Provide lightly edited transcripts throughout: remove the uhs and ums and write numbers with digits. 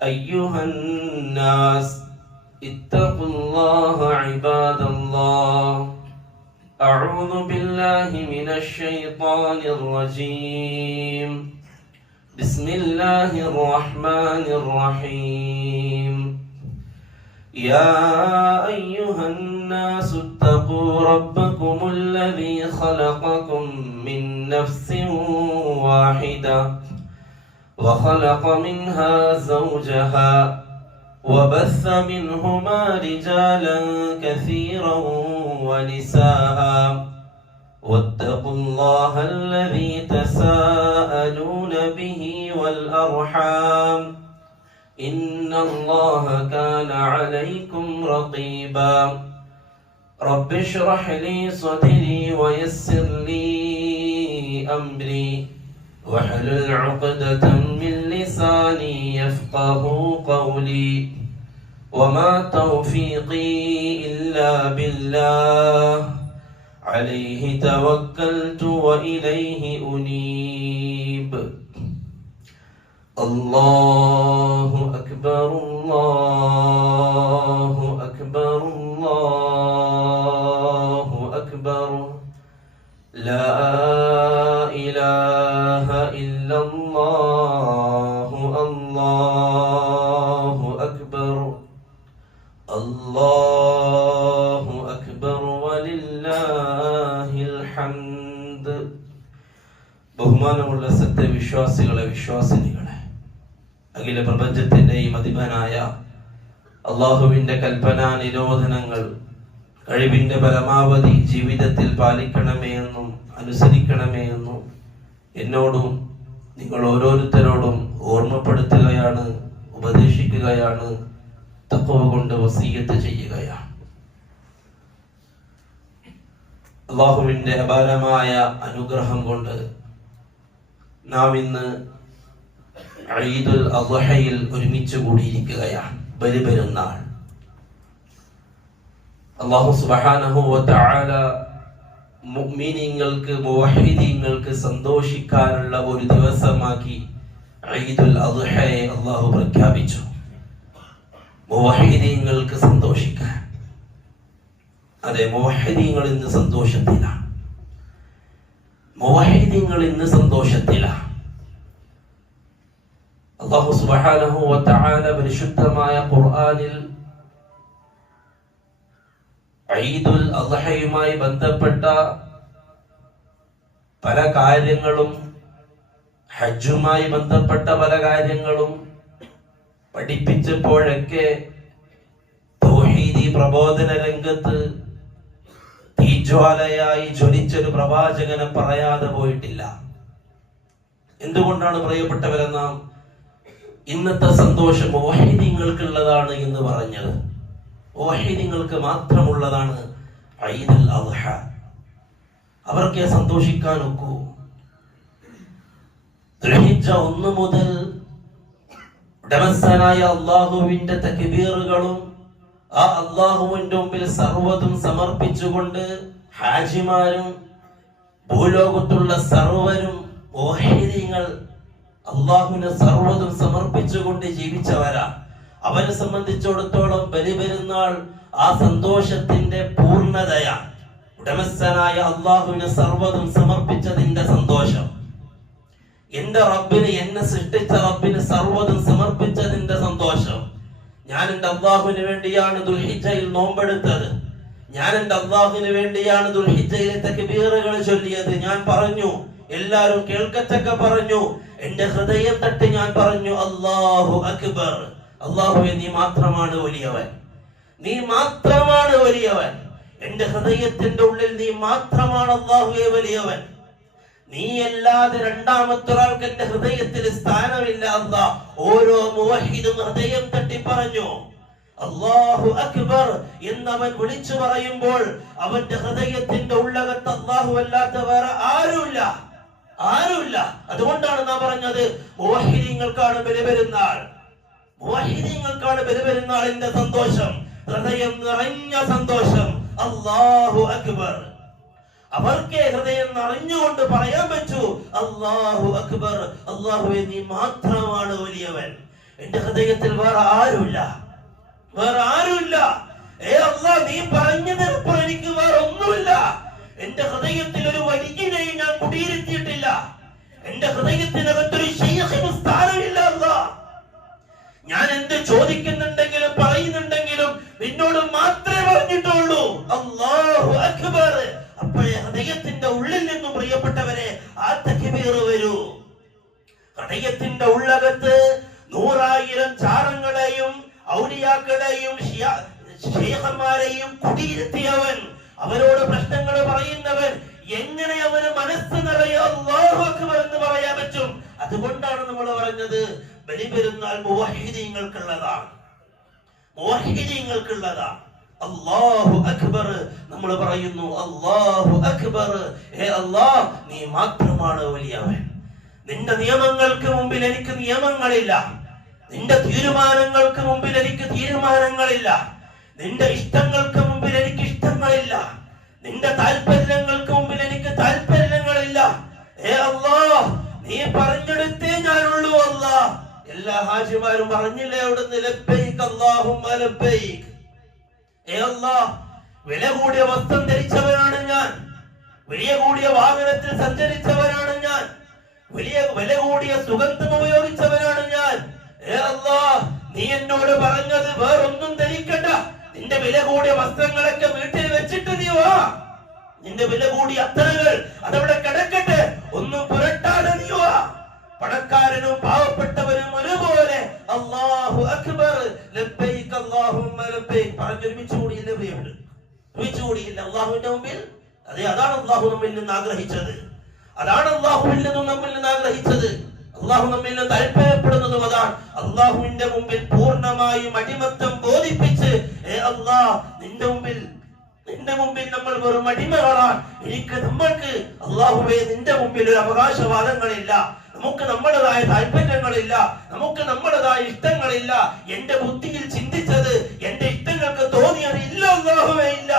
أيها الناس اتقوا الله عباد الله. أعوذ بالله من الشيطان الرجيم. بسم الله الرحمن الرحيم. يا أيها الناس اتقوا ربكم الذي خلقكم من نفس واحدة وخلق منها زوجها وبث منهما رجالا كثيرا ونساء واتقوا الله الذي تساءلون به والأرحام إن الله كان عليكم رقيبا. رب اشرح لي صدري ويسر لي أمري واحلل عقدة من لساني يفقه قولي. وما توفيقي إلا بالله عليه توكلت وإليه أنيب. الله أكبر الله أكبر الله أكبر لا إله إلا الله الله أكبر الله أكبر ولله الحمد. ബഹുമാനമുള്ള സത്യവിശ്വാസികളെ, വിശ്വാസിനികളെ, അഖില പ്രപഞ്ചത്തിന്റെയും അധിപനായ അള്ളാഹുവിന്റെ കൽപ്പനാ നിരോധനങ്ങൾ കഴിവിന്റെ പരമാവധി ജീവിതത്തിൽ പാലിക്കണമേ എന്നും അനുസരിക്കണമേ എന്നും എന്നോടും നിങ്ങൾ ഓരോരുത്തരോടും ഓർമ്മപ്പെടുത്തുകയാണ്, ഉപദേശിക്കുകയാണ്, തഖ്വ കൊണ്ട് വസിയ്യത്ത് ചെയ്യുകയാണ്. അള്ളാഹുവിന്റെ അപാരമായ അനുഗ്രഹം കൊണ്ട് നാം ഇന്ന് ഈദുൽ അദ്ഹയിൽ ഒരുമിച്ച് കൂടിയിരിക്കുകയാണ്. ബലിപെരുന്നാൾ അല്ലാഹു സുബ്ഹാനഹു വ തആല മുഅ്മിനീങ്ങൾക്ക്, മുവഹ്ഹിദീങ്ങൾക്ക് സന്തോഷിക്കാനുള്ള ഒരു ദിവസമാക്കി ഈദുൽ അദ്ഹയെ അല്ലാഹു പ്രഖ്യാപിച്ചു. മുവഹ്ഹിദീങ്ങൾക്ക് സന്തോഷിക്കാൻ. അതെ, മുവഹ്ഹിദീങ്ങൾ ഇന്ന് സന്തോഷത്തിലാണ്. മുവഹ്ഹിദീങ്ങൾ ഇന്ന് സന്തോഷത്തിലാണ്. അല്ലാഹു സുബ്ഹാനഹു വ തആല പരിശുദ്ധമായ ഖുർആനിൽ ഈദുൽ അദ്ഹയുമായി ബന്ധപ്പെട്ട പല കാര്യങ്ങളും, ഹജ്ജുമായി ബന്ധപ്പെട്ട പല കാര്യങ്ങളും പഠിപ്പിച്ചപ്പോഴൊക്കെ തൗഹീദി പ്രബോധന രംഗത്ത് തീജ്വാലയായി ജ്വലിച്ചൊരു പ്രവാചകനെ പറയാതെ പോയിട്ടില്ല. എന്തുകൊണ്ടാണ് പ്രിയപ്പെട്ടവരെ നാം ഇന്നത്തെ സന്തോഷം മുവഹ്ഹിദീങ്ങൾക്കുള്ളതാണ് എന്ന് പറഞ്ഞത്? മുവഹ്ഹിദീങ്ങൾക്ക് മാത്രമുള്ളതാണ് ഈദുൽ അദ്ഹ. അവർക്കേ സന്തോഷിക്കാൻ ഒക്കൂ. ദുൽഹിജ്ജ 1 മുതൽ ഉടമസ്ഥനായ അല്ലാഹുവിന്റെ തക്ബീറുകളും ആ അല്ലാഹുവിന്റെ മുമ്പിൽ സർവ്വതും സമർപ്പിച്ചുകൊണ്ട് ഹാജിമാരും ഭൂലോകത്തുള്ള സർവരും മുവഹ്ഹിദീങ്ങൾ അല്ലാഹുവിനെ സർവ്വതും സമർപ്പിച്ചുകൊണ്ട് ജീവിച്ചവരാ. അവരെ സംബന്ധിച്ചിടത്തോളം ബലിപെരുന്നാൾ ആ സന്തോഷത്തിന്റെ പൂർണ്ണതയാണ്. ഉടമസ്ഥനായ അല്ലാഹുവിനെ സർവ്വതും സമർപ്പിച്ചതിന്റെ സന്തോഷം. എന്റെ റബ്ബിന്, എന്നെ സൃഷ്ടിച്ച റബ്ബിന് സർവ്വതും സമർപ്പിച്ചതിന്റെ സന്തോഷം. ഞാൻ എന്റെ അല്ലാഹുവിന് വേണ്ടിയാണ് ദുൽഹിജ്ജയിൽ നോമ്പെടുത്തത്. ഞാൻ എന്റെ അല്ലാഹുവിന് വേണ്ടിയാണ് ദുൽഹിജ്ജയിലെ തക്ബീറുകൾ ചൊല്ലിയത്. ഞാൻ പറഞ്ഞു, എല്ലാവരും കേൾക്കത്തക്ക പറഞ്ഞു. എന്റെ ഹൃദയം തട്ടി ഞാൻ പറഞ്ഞു, അല്ലാഹു അക്ബർ. അല്ലാഹുവേ, നീ മാത്രമാണ് വലിയവൻ, നീ മാത്രമാണ് വലിയവൻ. എന്റെ ഹൃദയത്തിന്റെ ഉള്ളിൽ നീ മാത്രമാണ് അല്ലാഹുവേ വലിയവൻ. നീ അല്ലാതെ രണ്ടാമത്തെ ഒരാൾക്ക് എന്റെ ഹൃദയത്തിൽ സ്ഥാനമില്ല അല്ലാഹ്. ഓരോ മുവഹ്ഹിദും ഹൃദയം തട്ടി പറഞ്ഞു അല്ലാഹു അക്ബർ എന്നവൻ വിളിച്ചു പറയുമ്പോൾ അവന്റെ ഹൃദയത്തിന്റെ ഉള്ളകത്ത് അല്ലാഹു അല്ലാത്ത വേറെ ആരുമില്ല. അതുകൊണ്ടാണ് നാം പറഞ്ഞത് മുവഹ്ഹിദീങ്ങൾക്കാണ് ബലിപെരുന്നാൾ. മുവഹ്ഹിദീങ്ങൾക്കാണ് ബലിപെരുന്നാളിന്റെ സന്തോഷം, ഹൃദയം നിറഞ്ഞ സന്തോഷം. അല്ലാഹു അക്ബർ. അവർക്ക് ഹൃദയം നിറഞ്ഞുകൊണ്ട് പറയാൻ പറ്റൂ, അല്ലാഹു അക്ബർ, അല്ലാഹുവേ നീ മാത്രമാണ് വലിയവൻ. എന്റെ ഹൃദയത്തിൽ വേറെ ആരുമില്ല. അല്ലാഹ്, നീ പറഞ്ഞതിനപ്പുറം എനിക്ക് വേറെ ഒന്നുമില്ല. എന്റെ ഹൃദയത്തിൽ ഒരു വലിയനെയും ഞാൻ കുടിയിരുത്തിയിട്ടില്ല. എന്റെ ഹൃദയത്തിനകത്തൊരു ശൈഖിന് സ്ഥാനമില്ല. അല്ലാഹ്, ഞാൻ എന്ത് ചോദിക്കുന്നുണ്ടെങ്കിലും പറയുന്നുണ്ടെങ്കിലും നിന്നോട് മാത്രമേ പറഞ്ഞിട്ടുള്ളൂ. അല്ലാഹു അക്ബർ. അപ്പോഴേ ഹൃദയത്തിന്റെ ഉള്ളിൽ നിന്നും പ്രിയപ്പെട്ടവരെ ആ തക്ബീർ വരൂ. ഹൃദയത്തിന്റെ ഉള്ളകത്ത് 100,000 ചാരങ്ങളെയും ഔലിയാക്കളെയും ശൈഖന്മാരെയും കുടിയിരുത്തിയവൻ, അവരോട് പ്രശ്നങ്ങൾ പറയുന്നവൻ, എങ്ങനെ അവന് മനസ്സ് നിറയെ അല്ലാഹു അക്ബർ എന്ന് പറയാൻ പറ്റും? അതുകൊണ്ടാണ് നമ്മൾ പറഞ്ഞത് ബലിപെരുന്നാൾ മുവഹ്ഹിദീങ്ങൾക്കുള്ളതാണ്. അല്ലാഹു അക്ബർ നമ്മൾ പറയുന്നു. അല്ലാഹു അക്ബർ. അല്ലാഹ്, നീ മാത്രമാണ് വലിയവൻ. നിന്റെ നിയമങ്ങൾക്ക് മുമ്പിൽ എനിക്ക് നിയമങ്ങളില്ല. നിന്റെ തീരുമാനങ്ങൾക്ക് മുമ്പിൽ എനിക്ക് തീരുമാനങ്ങളില്ല. നിന്റെ ഇഷ്ടങ്ങൾക്ക് മുമ്പിൽ എനിക്ക് ഇഷ്ടങ്ങളില്ല. നിന്റെ താല്പര്യങ്ങൾക്ക് മുമ്പിൽ എനിക്ക് താല്പര്യങ്ങളില്ല. അല്ലാഹ്, നീ പറഞ്ഞെടുത്തേ ഞാനുള്ളൂ. അല്ലാഹ്, എല്ലാ ഹാജിമാരും പറഞ്ഞില്ലേ അവിടുന്ന്, ലബ്ബൈക് അല്ലാഹുമ്മ ലബ്ബൈക്. അല്ലാഹ്, വില കൂടിയ വസ്ത്രം ധരിച്ചവനാണ് ഞാൻ. വില കൂടിയ വാഹനത്തിൽ സഞ്ചരിച്ചവനാണ് ഞാൻ. വില കൂടിയ സുഗന്ധം ഉപയോഗിച്ചവനാണ് ഞാൻ. അല്ലാഹ്, നീ എന്നോട് പറഞ്ഞത് വേറൊന്നും ധരിക്കണ്ട. നിന്റെ വില കൂടിയ വസ്ത്രങ്ങളൊക്കെ വീട്ടിൽ വെച്ചിട്ട് നീ വാ. നിന്റെ വില കൂടിയ അത്തറകൾ അതവിടെ കിടക്കട്ടെ. ഒന്നും പുരട്ടാതെ നീ വാ. പണക്കാരനും പാവപ്പെട്ടവനും ഒരുപോലെ അല്ലാഹു അക്ബർ, ലബ്ബൈക് അല്ലാഹുമ്മ ലബ്ബൈക് പറഞ്ഞൊരുമിച്ച് കൂടിയില്ല പ്രിയപ്പെട്ട? ഒരുമിച്ച് കൂടിയില്ല അല്ലാഹുവിന്റെ മുമ്പിൽ. അതാണ് അല്ലാഹു നമ്മിൽ നിന്ന് ആഗ്രഹിച്ചത്. അള്ളാഹു നമ്മിൽ നിന്ന് താല്പര്യപ്പെടുന്നതും അതാണ്. അള്ളാഹുവിന്റെ മുമ്പിൽ പൂർണ്ണമായും അടിമത്തം ബോധിപ്പിച്ച്, നിന്റെ മുമ്പിൽ നമ്മൾ വെറും അടിമകളാണ്. നമ്മൾക്ക് അള്ളാഹുവേ നിന്റെ മുമ്പിൽ ഒരു അവകാശവാദങ്ങളില്ല. നമുക്ക് നമ്മുടേതായ താല്പര്യങ്ങളില്ല. നമുക്ക് നമ്മുടേതായ ഇഷ്ടങ്ങളില്ല. എന്റെ ബുദ്ധിയിൽ ചിന്തിച്ചത്, എന്റെ ഇഷ്ടങ്ങൾക്ക് തോന്നിയത് ഇല്ല. അള്ളാഹുവേ ഇല്ല.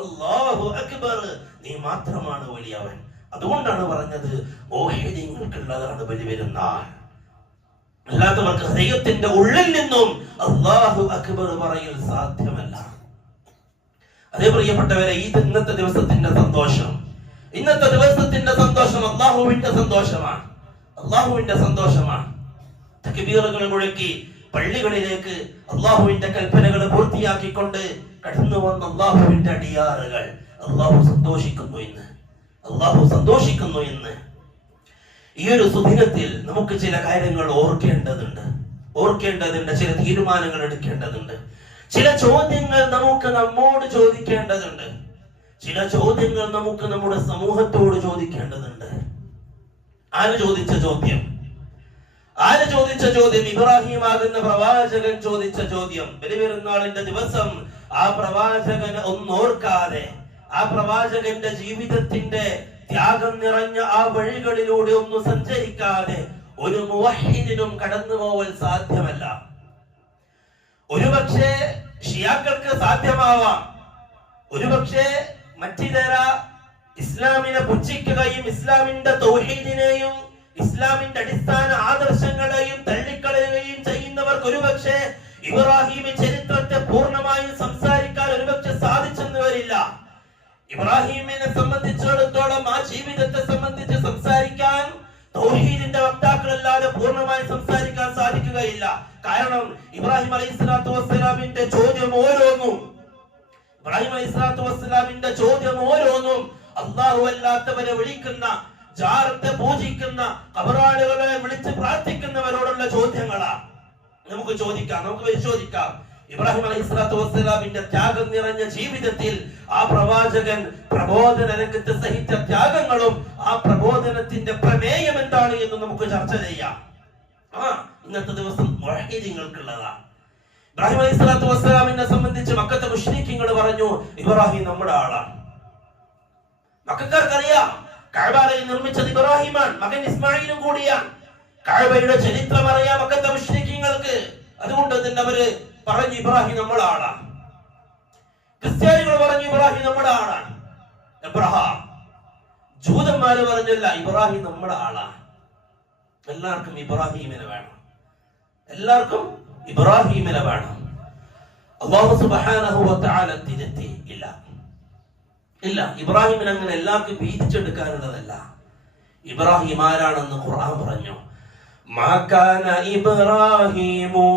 അല്ലാഹു അക്ബർ. നീ മാത്രമാണ് വലിയവൻ. അതുകൊണ്ടാണ് പറഞ്ഞത് മുവഹ്ഹിദീങ്ങൾക്കുള്ളതാണ് ബലിപെരുന്നാൾ. അല്ലാത്തവർക്ക് ഹൃദയത്തിന്റെ ഉള്ളിൽ നിന്നും അല്ലാഹു അക്ബർ പറയൽ സാധ്യമല്ല. അതേ പ്രിയപ്പെട്ടവരെ, ഇന്നത്തെ ദിവസത്തിന്റെ സന്തോഷം അള്ളാഹുവിന്റെ സന്തോഷമാണ്. തക്ബീറുകൾ മുഴക്കി പള്ളികളിലേക്ക് അള്ളാഹുവിന്റെ കൽപ്പനകൾ പൂർത്തിയാക്കിക്കൊണ്ട് കടന്നു വന്ന അള്ളാഹുവിന്റെ അടിയാറുകൾ അള്ളാഹു സന്തോഷിക്കുന്നു ഇന്ന്. ഈ ഒരു സുദിനത്തിൽ നമുക്ക് ചില കാര്യങ്ങൾ ഓർക്കേണ്ടതുണ്ട്. ചില തീരുമാനങ്ങൾ എടുക്കേണ്ടതുണ്ട്. ചില ചോദ്യങ്ങൾ നമുക്ക് നമ്മോട് ചോദിക്കേണ്ടതുണ്ട്. ചില ചോദ്യങ്ങൾ നമുക്ക് നമ്മുടെ സമൂഹത്തോട് ചോദിക്കേണ്ടതുണ്ട്. ആര് ചോദിച്ച ചോദ്യം? ഇബ്രാഹിം ആകുന്ന പ്രവാചകൻ ചോദിച്ച ചോദ്യം. ബലിപെരുന്നാളിന്റെ ദിവസം ആ പ്രവാചകനെ ഒന്നോർക്കാതെ, ആ പ്രവാചകന്റെ ജീവിതത്തിന്റെ ത്യാഗം നിറഞ്ഞ ആ വഴികളിലൂടെ ഒന്നും സഞ്ചരിക്കാതെ ഒരു മുവഹ്ഹിദിനും കടന്നു പോവാൻ സാധ്യമല്ല. ഒരുപക്ഷെ ഷിയാക്കൾക്ക് സാധ്യമാവാം. ഒരുപക്ഷെ മറ്റിതര ഇസ്ലാമിനെ പുച്ഛിക്കുകയും ഇസ്ലാമിന്റെ തൗഹീദിനെയും ഇസ്ലാമിന്റെ അടിസ്ഥാന ആദർശങ്ങളെയും തള്ളിക്കളയുകയും ചെയ്യുന്നവർക്ക് ഒരുപക്ഷെ ഇബ്രാഹിമി ചരിത്രത്തെ പൂർണ്ണമായും സംസാരിക്കാൻ ഒരുപക്ഷെ സാധിച്ചെന്ന് വരില്ല. ഇബ്രാഹിമിനെ സംബന്ധിച്ചിടത്തോളം ആ ജീവിതത്തെ സംബന്ധിച്ച് സംസാരിക്കാൻ തൗഹീദിന്റെ വക്താക്കളല്ലാതെ പൂർണ്ണമായി സംസാരിക്കാൻ സാധിക്കുകയില്ല. കാരണം ഇബ്രാഹിം അലൈഹിസ്സലാത്തു വസ്സലാമിന്റെ ചോദ്യം ഓരോന്നും അല്ലാഹു അല്ലാത്തവരെ വിളിക്കുന്ന, ജാറത്തെ പൂജിക്കുന്ന, ഖബറാളുകളെ വിളിച്ച് പ്രാർത്ഥിക്കുന്നവരോടുള്ള ചോദ്യങ്ങളാണ്. നമുക്ക് പരിശോധിക്കാം. ഇബ്രാഹിം അലൈഹിസ്സലാത്തു വസ്സലാമിന്റെ ത്യാഗം നിറഞ്ഞ ജീവിതത്തിൽ ആ പ്രവാചകൻ പ്രബോധന രംഗത്ത് സഹിച്ച ത്യാഗങ്ങളും ആ പ്രബോധനത്തിന്റെ പ്രമേയം എന്താണ് എന്ന് നമുക്ക് ചർച്ച ചെയ്യാം. ഇന്നത്തെ ദിവസം മുവഹ്ഹിദീങ്ങൾക്കുള്ളതാണ്. ഇബ്രാഹിം അലൈഹിസ്സലാത്തു വസ്സലാമിനെ സംബന്ധിച്ച് മക്കത്തെ മുശ്രിക്കുകൾ പറഞ്ഞു, ഇബ്രാഹിം നമ്മുടെ ആളാണ്. മക്കക്കാർക്കറിയാം കഅബയിൽ നിർമ്മിച്ചത് ഇബ്രാഹിമാണ്, മകൻ ഇസ്മായിലും കൂടിയാണ്. കഅബയുടെ ചരിത്രം അറിയാം മക്കത്തെ മുശ്രിക്കീങ്ങൾക്ക്. അതുകൊണ്ട് തന്നെ അവര് പറഞ്ഞു ഇബ്രാഹിം നമ്മുടെ ആളാണ്. ക്രിസ്ത്യാനികൾ പറഞ്ഞു ഇബ്രാഹിം നമ്മുടെ ആളാണ്. ജൂതന്മാര് പറഞ്ഞല്ല, ഇബ്രാഹിം നമ്മുടെ ആളാണ്. എല്ലാവർക്കും ഇബ്രാഹിമിനെ വേണം. എല്ലാവർക്കും ഇബ്രാഹിമിനെ വേണം. അല്ലാഹു സുബ്ഹാനഹു വ തആല തിരുത്തി ഇല്ല. ഇബ്രാഹിമിനെ അങ്ങനെ എല്ലാവർക്കും വീതിച്ചെടുക്കാനുള്ളതല്ല. ഇബ്രാഹിം ആരാണെന്ന് ഖുർആൻ പറഞ്ഞു. മാ കാന ഇബ്രാഹീമു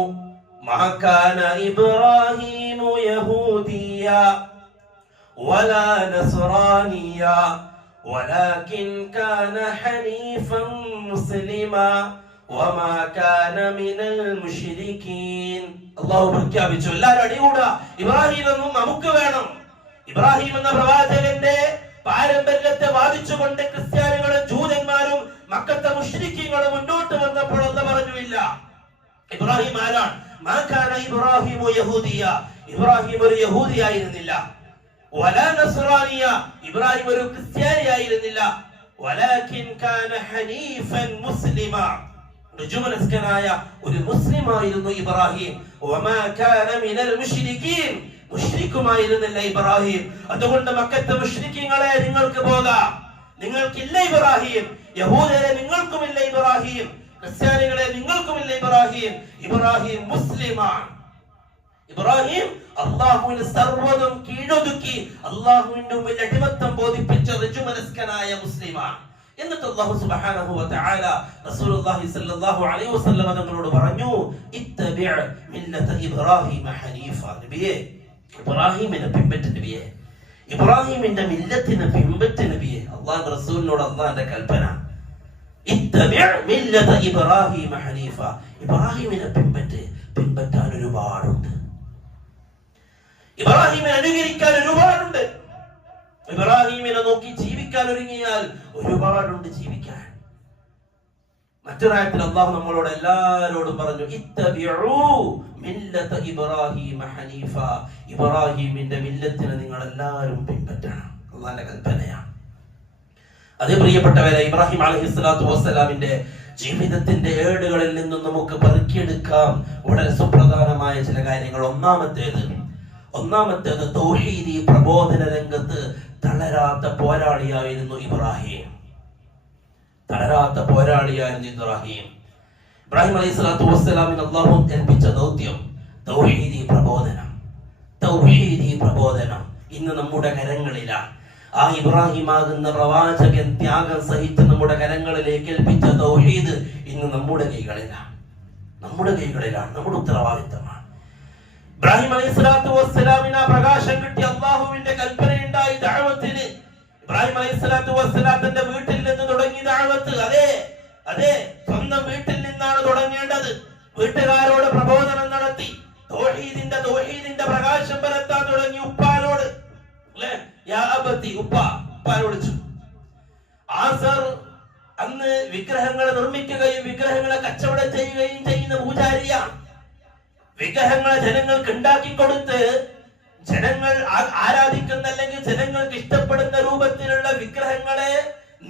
യഹൂദിയ വലാ നസ്റാനിയ വലാകിൻ കാന ഹനീഫൻ മുസ്ലിമാ വമാ കാന മിനൽ മുശ്രികീൻ. അല്ലാഹു പ്രഖ്യാപിച്ചു. എല്ലാവരും അടികൂടാ, ഇബ്രാഹിം എന്നും നമുക്ക് വേണം. ഇബ്രാഹിം എന്ന പ്രവാചകന്റെ പാരമ്പര്യത്തെ വാദിച്ചുകൊണ്ട് ക്രിസ്ത്യാനികളും ജൂതന്മാരും മക്കത്തെ മുശ്രിക്കീങ്ങളും മുന്നോട്ട് വന്നപ്പോൾ അല്ലാഹു പറഞ്ഞില്ല, ഇബ്രാഹിം ആരാണ്? മാ കാന ഇബ്രാഹീമു യഹൂദിയ, ഇബ്രാഹിം ഒരു യഹൂദിയായിരുന്നില്ല. വലാ നസ്റാനിയ, ഇബ്രാഹിം ഒരു ക്രിസ്ത്യാനിയായിരുന്നില്ല. വലാകിൻ കാന ഹനീഫൻ മുസ്ലിമാ, ഋജുമനസ്കനായ ഒരു മുസ്ലിമായിരുന്നു ഇബ്രാഹിം. വമാ കാന മിനൽ മുശ്രികീൻ, മുശ്രിക്കുമായിരുന്നില്ല ഇബ്രാഹിം. അതുകൊണ്ട് മക്കത്തെ മുശ്രിക്കീങ്ങളെ നിങ്ങൾക്ക് പോകാം, നിങ്ങൾക്കില്ല ഇബ്രാഹിം. യഹൂദരെ നിങ്ങൾക്കുമില്ല ഇബ്രാഹിം. ക്രിസ്ത്യാനികളെ നിങ്ങൾക്കുമില്ല ഇബ്രാഹിം. ഇബ്രാഹിം മുസ്ലിമാണ്. ഇബ്രാഹിം അല്ലാഹുവിന് സർവ്വതും കീഴൊതുക്കി അല്ലാഹുവിന്റെ മുമ്പിൽ അടിമത്തം ബോധിപ്പിച്ച ഋജുമനസ്കനായ മുസ്ലിമാണ്. എന്നിട്ട് അല്ലാഹു സുബ്ഹാനഹു വ തആല റസൂലുള്ളാഹി സ്വല്ലല്ലാഹു അലൈഹി വസല്ലം തങ്ങളോട് പറഞ്ഞു, ഇത്തബിഅ മില്ലത ഇബ്രാഹിമ ഹനീഫ. നബിയേ, ഇബ്രാഹിമിനെ പിൻപറ്റ് നബിയെ, ഇബ്രാഹിമിന്റെ മില്ലത്തിനെ പിൻപറ്റ് നബിയെ. അല്ലാഹു റസൂലിനോട് അല്ലാഹുവിന്റെ കൽപ്പന, ഇത്തബിഅ മില്ലത ഇബ്രാഹിമ ഹനീഫ. ഇബ്രാഹിമിനെ പിൻപറ്റാൻ ഒരുപാടുണ്ട്, ഇബ്രാഹിമിനെ അനുകരിക്കാൻ ഒരുപാടുണ്ട്, ഇബ്രാഹിമിനെ നോക്കി ജീവിക്കാൻ ഒരുങ്ങിയാൽ ഒരുപാടുണ്ട് ജീവിക്കാൻ. മറ്റൊരായത്തിൽ അല്ലാഹു നമ്മളോട് എല്ലാവരോടും പറഞ്ഞു, ഇത്തബിഉ മില്ലത ഇബ്രാഹിമ ഹനീഫ. ഇബ്രാഹിമിന്റെ മില്ലത്തിനെ നിങ്ങൾ എല്ലാവരും പിൻപറ്റണം. അല്ലാഹുവിന്റെ കൽപ്പനയാണ്. അതേ പ്രിയപ്പെട്ടവരെ, ഇബ്രാഹിം അലൈഹിസ്സലാത്തു വസ്സലാമിന്റെ ജീവിതത്തിന്റെ ഏടുകളിൽ നിന്നും നമുക്ക് പെറുക്കിയെടുക്കാം വളരെ സുപ്രധാനമായ ചില കാര്യങ്ങൾ. ഒന്നാമത്തേത് തൗഹീദി പ്രബോധന രംഗത്ത് തളരാത്ത പോരാളിയായിരുന്നു ഇബ്രാഹിം. ഇബ്രാഹിം അലൈഹിസ്സലാത്തു വസ്സലാമിന് അല്ലാഹു ഏൽപ്പിച്ച ദൗത്യം തൗഹീദി പ്രബോധനം ഇന്ന് നമ്മുടെ കരങ്ങളിലാണ്. ആ ഇബ്രാഹിം ആകുന്ന പ്രവാചകൻ ത്യാഗം സഹിച്ച് നമ്മുടെ കരങ്ങളിലേക്ക് ഏൽപ്പിച്ച തൗഹീദ് ഇന്ന് നമ്മുടെ കൈകളിലാണ്, നമ്മുടെ ഉത്തരവാദിത്തമാണ്. ഇബ്രാഹിം അലൈഹിസ്സലാത്തു വസ്സലാമിന് ആ പ്രകാശം കിട്ടി, അല്ലാഹുവിന്റെ കൽപ്പനയുണ്ടായി ദഅവത്തിന്. ഇബ്രാഹിം അലൈഹിസ്സലാത്തു വസ്സലാം തന്റെ വീട്ടിൽ നിന്ന് തുടങ്ങി ദഅവത്ത്. അതെ, സ്വന്തം വീട്ടിൽ നിന്നാണ് തുടങ്ങേണ്ടത്. വീട്ടുകാരോട് പ്രബോധനം നടത്തി, തൗഹീദിന്റെ പ്രകാശം പരത്താൻ തുടങ്ങി. ഉപ്പാനോട്, യാ അബതി, ഉപ്പാനോട്. ആസർ അന്ന് വിഗ്രഹങ്ങളെ നിർമ്മിക്കുകയും വിഗ്രഹങ്ങളെ കച്ചവടം ചെയ്യുകയും ചെയ്യുന്ന പൂജാരിയാണ്. വിഗ്രഹങ്ങളെ ജനങ്ങൾക്ക് ഉണ്ടാക്കി കൊടുത്ത് ജനങ്ങൾ ആരാധിക്കുന്ന അല്ലെങ്കിൽ ജനങ്ങൾക്ക് ഇഷ്ടപ്പെടുന്ന രൂപത്തിലുള്ള വിഗ്രഹങ്ങളെ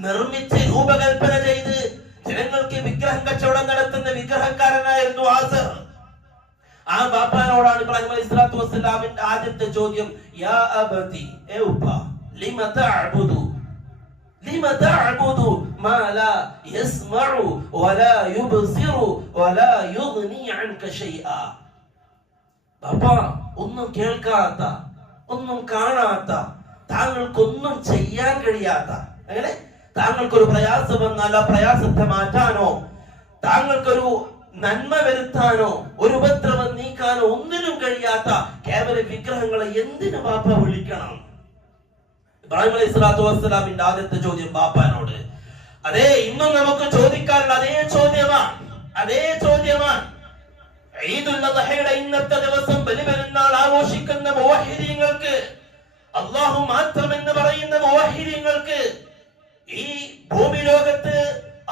നിർമ്മിച്ച് രൂപകൽപ്പന ചെയ്ത് ജനങ്ങൾക്ക് വിഗ്രഹം കച്ചവടം നടത്തുന്ന വിഗ്രഹക്കാരനായിരുന്നു ആസർ. ആ ബാപ്പാനോടാണ് ഇബ്രാഹിം അലൈഹിസ്സലാത്തു വസ്സലാമിന്റെ ആദ്യത്തെ ചോദ്യം, യാ അബതി, ഏ ഉപ്പ, ലിമ തഅബുദു മാ ലാ യസ്മഉ വലാ യുബ്സിറു വലാ യുഗ്നി അൻക ശൈആ. ബാപ്പ, ഒന്നും കേൾക്കാത്ത, ഒന്നും കാണാത്ത, താങ്കൾക്കൊന്നും ചെയ്യാൻ കഴിയാത്ത, അങ്ങനെ താങ്കൾക്കൊരു പ്രയാസം വന്നാൽ ആ പ്രയാസത്തെ മാറ്റാനോ താങ്കൾക്കൊരു നന്മ വരുത്താനോ ഒരു ഉപദ്രവം നീക്കാനോ ഒന്നിനും കഴിയാത്ത കേവല വിഗ്രഹങ്ങളെ എന്തിനു ബാപ്പ വിളിക്കണം? ഇബ്രാഹിം അലൈഹിസ്സലാത്തു വസ്സലാമിന്റെ ആദ്യത്തെ ചോദ്യം ബാപ്പാനോട്. അതെ, ഇന്നും നമുക്ക് ചോദിക്കാനുള്ള അതേ ചോദ്യമാണ്. ഈദുൽ അദ്ഹയുടെ ഇന്നത്തെ ദിവസം ബലിപെരുന്നാൾ ആഘോഷിക്കുന്ന മുവഹിദീങ്ങൾക്ക്, അല്ലാഹു മാത്രമെന്ന് പറയുന്ന മുവഹിദീങ്ങൾക്ക്, ഈ ഭൂമി ലോകത്ത്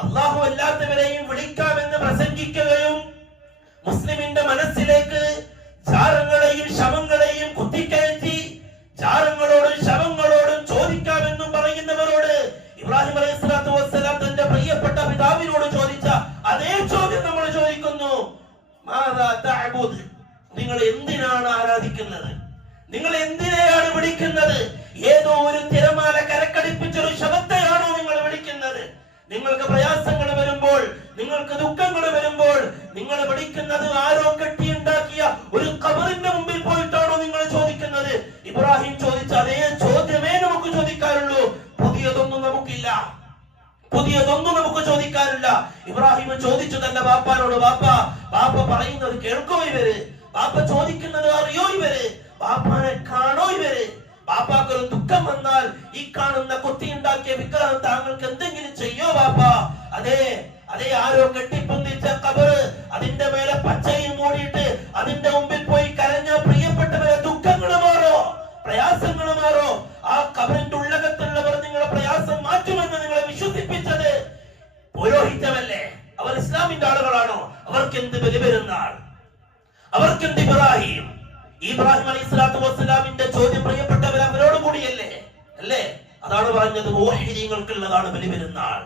അല്ലാഹു അല്ലാത്തവരെയും വിളിക്കാമെന്ന് പ്രസംഗിക്കുകയും മുസ്ലിമിന്റെ മനസ്സിലേക്ക് ജാറങ്ങളെയും ശവങ്ങളെയും കുത്തിക്കയറ്റി ജാറങ്ങളോടും ശവങ്ങളോടും ചോദിക്കാമെന്നും പറയുന്നവരോട് ഇബ്രാഹിം അലൈഹിസ്സലാത്തു വസ്സലാം തന്റെ പ്രിയപ്പെട്ട പിതാവിനോട് ചോദിച്ച അതേ ചോദ്യം നമ്മൾ ചോദിക്കുന്നു. മാദാ തഅബുദ്, നിങ്ങൾ എന്തിനാണ് ആരാധിക്കുന്നത്? നിങ്ങൾ എന്തിനെയാണ് വിളിക്കുന്നത്? ഏതോ ഒരു തിരമാല കരക്കടിപ്പിച്ചൊരു ശബ്ദത്തെയാണോ നിങ്ങൾ വിളിക്കുന്നത്? നിങ്ങൾക്ക് പ്രയാസങ്ങൾ വരുമ്പോൾ നിങ്ങൾക്ക് ദുഃഖങ്ങൾ വരുമ്പോൾ നിങ്ങൾ പഠിക്കുന്നത് ആരോ കെട്ടിയുണ്ടാക്കിയ ഒരു ഖബറിന്റെ മുമ്പിൽ പോയിട്ടാണോ നിങ്ങൾ ചോദിക്കുന്നത്? ഇബ്രാഹിം ചോദിച്ച അതേ ചോദ്യമേ നമുക്ക് ചോദിക്കാറുള്ളൂ. പുതിയതൊന്നും നമുക്കില്ല, പുതിയതൊന്നും നമുക്ക് ചോദിക്കാറില്ല. ഇബ്രാഹിം ചോദിച്ചു തന്റെ ബാപ്പാനോട്, ബാപ്പ പറയുന്നത് കേൾക്കോ ഇവര്? ബാപ്പ ചോദിക്കുന്നത് അറിയോ ഇവര്? ബാപ്പാനെ കാണോ ഇവര്? ബാപ്പാക്കൊരു ദുഃഖം വന്നാൽ ഈ കാണുന്ന കൊത്തിയുണ്ടാക്കിയ വിഗ്രഹം താങ്കൾക്ക് എന്തെങ്കിലും ചെയ്യോ ബാപ്പ? അതേ ആരോ കെട്ടിപ്പൊന്തിച്ച ഖബർ, അതിന്റെ മേലെ പച്ചയും മൂടിയിട്ട് അതിന്റെ മുമ്പിൽ പോയി കരഞ്ഞ പ്രിയപ്പെട്ടവരെ ദുഃഖങ്ങൾ മാറോ, പ്രയാസങ്ങൾ മാറോ? ആ ഖബറിന്റെ ഉള്ളകത്തുള്ളവർ നിങ്ങളെ പ്രയാസം മാറ്റുമെന്ന് നിങ്ങളെ വിശ്വസിപ്പിച്ചത് പുരോഹിതമല്ലേ? അവർ ഇസ്ലാമിന്റെ ആളുകളാണോ? അവർക്ക് എന്ത് ബലിപെരുന്നാൾ, അവർക്ക് എന്ത് ഇബ്രാഹിം അലൈഹി സ്വലാത്തു വസ്സലാമിന്റെ ചോദ്യം പ്രിയപ്പെട്ടവർ അവരോട് കൂടിയല്ലേ? അല്ലേ? അതാണ് പറഞ്ഞത് മുവഹ്ഹിദീങ്ങൾക്കുള്ളതാണ് ബലിപെരുന്നാൾ,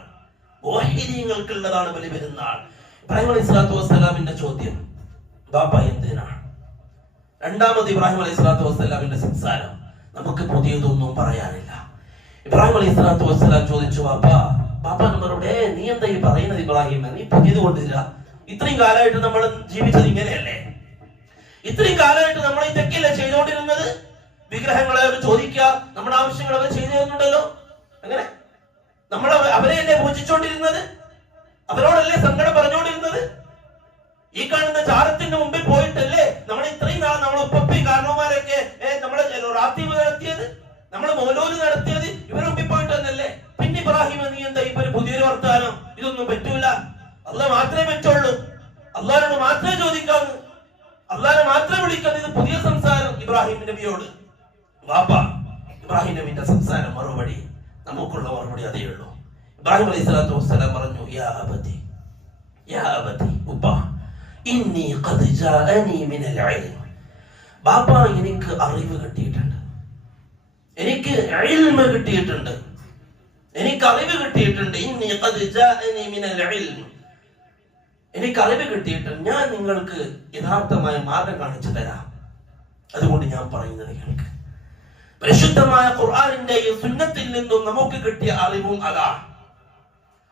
മുവഹ്ഹിദീങ്ങൾക്കുള്ളതാണ് ബലിപെരുന്നാൾ. ഇബ്രാഹിം അലൈഹി സ്വലാത്തു വസ്സലാമിന്റെ ചോദ്യം ബാപ്പ എന്തിനാണ്? രണ്ടാമത് ഇബ്രാഹിം അലൈഹി സ്വലാത്തു വസ്സലാമിന്റെ സംസാരം നമുക്ക് പുതിയതൊന്നും പറയാനില്ല. ഇബ്രാഹിം അലൈഹി സ്വലാത്തു വസ്സലാം ചോദിച്ചു, ബാപ്പ നമ്മളോട് നീ എന്താ ഈ പറയുന്നത് ഇബ്രാഹിം? നീ പുതിയത് കൊണ്ടില്ല. ഇത്രയും കാലമായിട്ട് നമ്മൾ ജീവിച്ചത് ഇങ്ങനെയല്ലേ? ഇത്രയും കാലമായിട്ട് നമ്മൾ ഇതൊക്കെയല്ലേ ചെയ്തുകൊണ്ടിരുന്നത്? വിഗ്രഹങ്ങളെ അവർ ചോദിക്കുക, നമ്മുടെ ആവശ്യങ്ങൾ അവർ ചെയ്തു തരുന്നുണ്ടല്ലോ. അങ്ങനെ നമ്മൾ അവരെയല്ലേ പൂജിച്ചോണ്ടിരുന്നത്? അവരോടല്ലേ സങ്കടം പറഞ്ഞുകൊണ്ടിരുന്നത്? ഈ കാണുന്ന ചാരത്തിന്റെ മുമ്പിൽ പോയിട്ടല്ലേ നമ്മൾ ഇത്രയും നാൾ നമ്മൾ ഉപ്പപ്പി കാരണവന്മാരൊക്കെ നമ്മളെ റാത്തീബ് നടത്തിയത്, നമ്മൾ മൗലൂദ് നടത്തിയത് ഇവരുടെ മുമ്പിൽ പോയിട്ടെന്നല്ലേ? പിന്നെ ഇബ്രാഹിം നീ എന്താ ഇപ്പൊ പുതിയൊരു വർത്താനം? ഇതൊന്നും പറ്റൂല, അള്ളാഹ് മാത്രമേ പറ്റുള്ളൂ, അള്ളാഹിനോട് മാത്രമേ ചോദിക്കാവൂ, അള്ളാഹിനെ മാത്രമേ വിളിക്കാവൂ. ഇത് പുതിയ സംസാരം ഇബ്രാഹിം നബിയോട്. ഇബ്രാഹിം നബിന്റെ സംസാരം മറുപടി നമുക്കുള്ള മറുപടി അതേ ഉള്ളൂ. ഇബ്രാഹിം അലൈഹി സ്വലാത്തു വസ്സലാം പറഞ്ഞു, യാ അബതി ഉപ്പ, ഇന്നി ഖദ് ജാഅനി മിനൽ ഇൽം. ബാപ്പ എനിക്ക് അറിവ് കിട്ടിയിട്ടുണ്ട്, എനിക്ക് ഇൽമ കിട്ടിയിട്ടുണ്ട്, എനിക്ക് അറിവ് കിട്ടിയിട്ടുണ്ട്. ഇന്നി ഖദ് ജാഅനി മിനൽ ഇൽം, എനിക്ക് അറിവ് കിട്ടിയിട്ടുണ്ട്. ഞാൻ നിങ്ങൾക്ക് യഥാർത്ഥമായ മാർഗം കാണിച്ചു തരാം. അതുകൊണ്ട് ഞാൻ പറയുന്നത് കേൾക്ക്. പരിശുദ്ധമായ ഖുർആനിന്റെയും സുന്നത്തിൽ നിന്നും നമുക്ക് കിട്ടിയ അറിവും അതാണ്.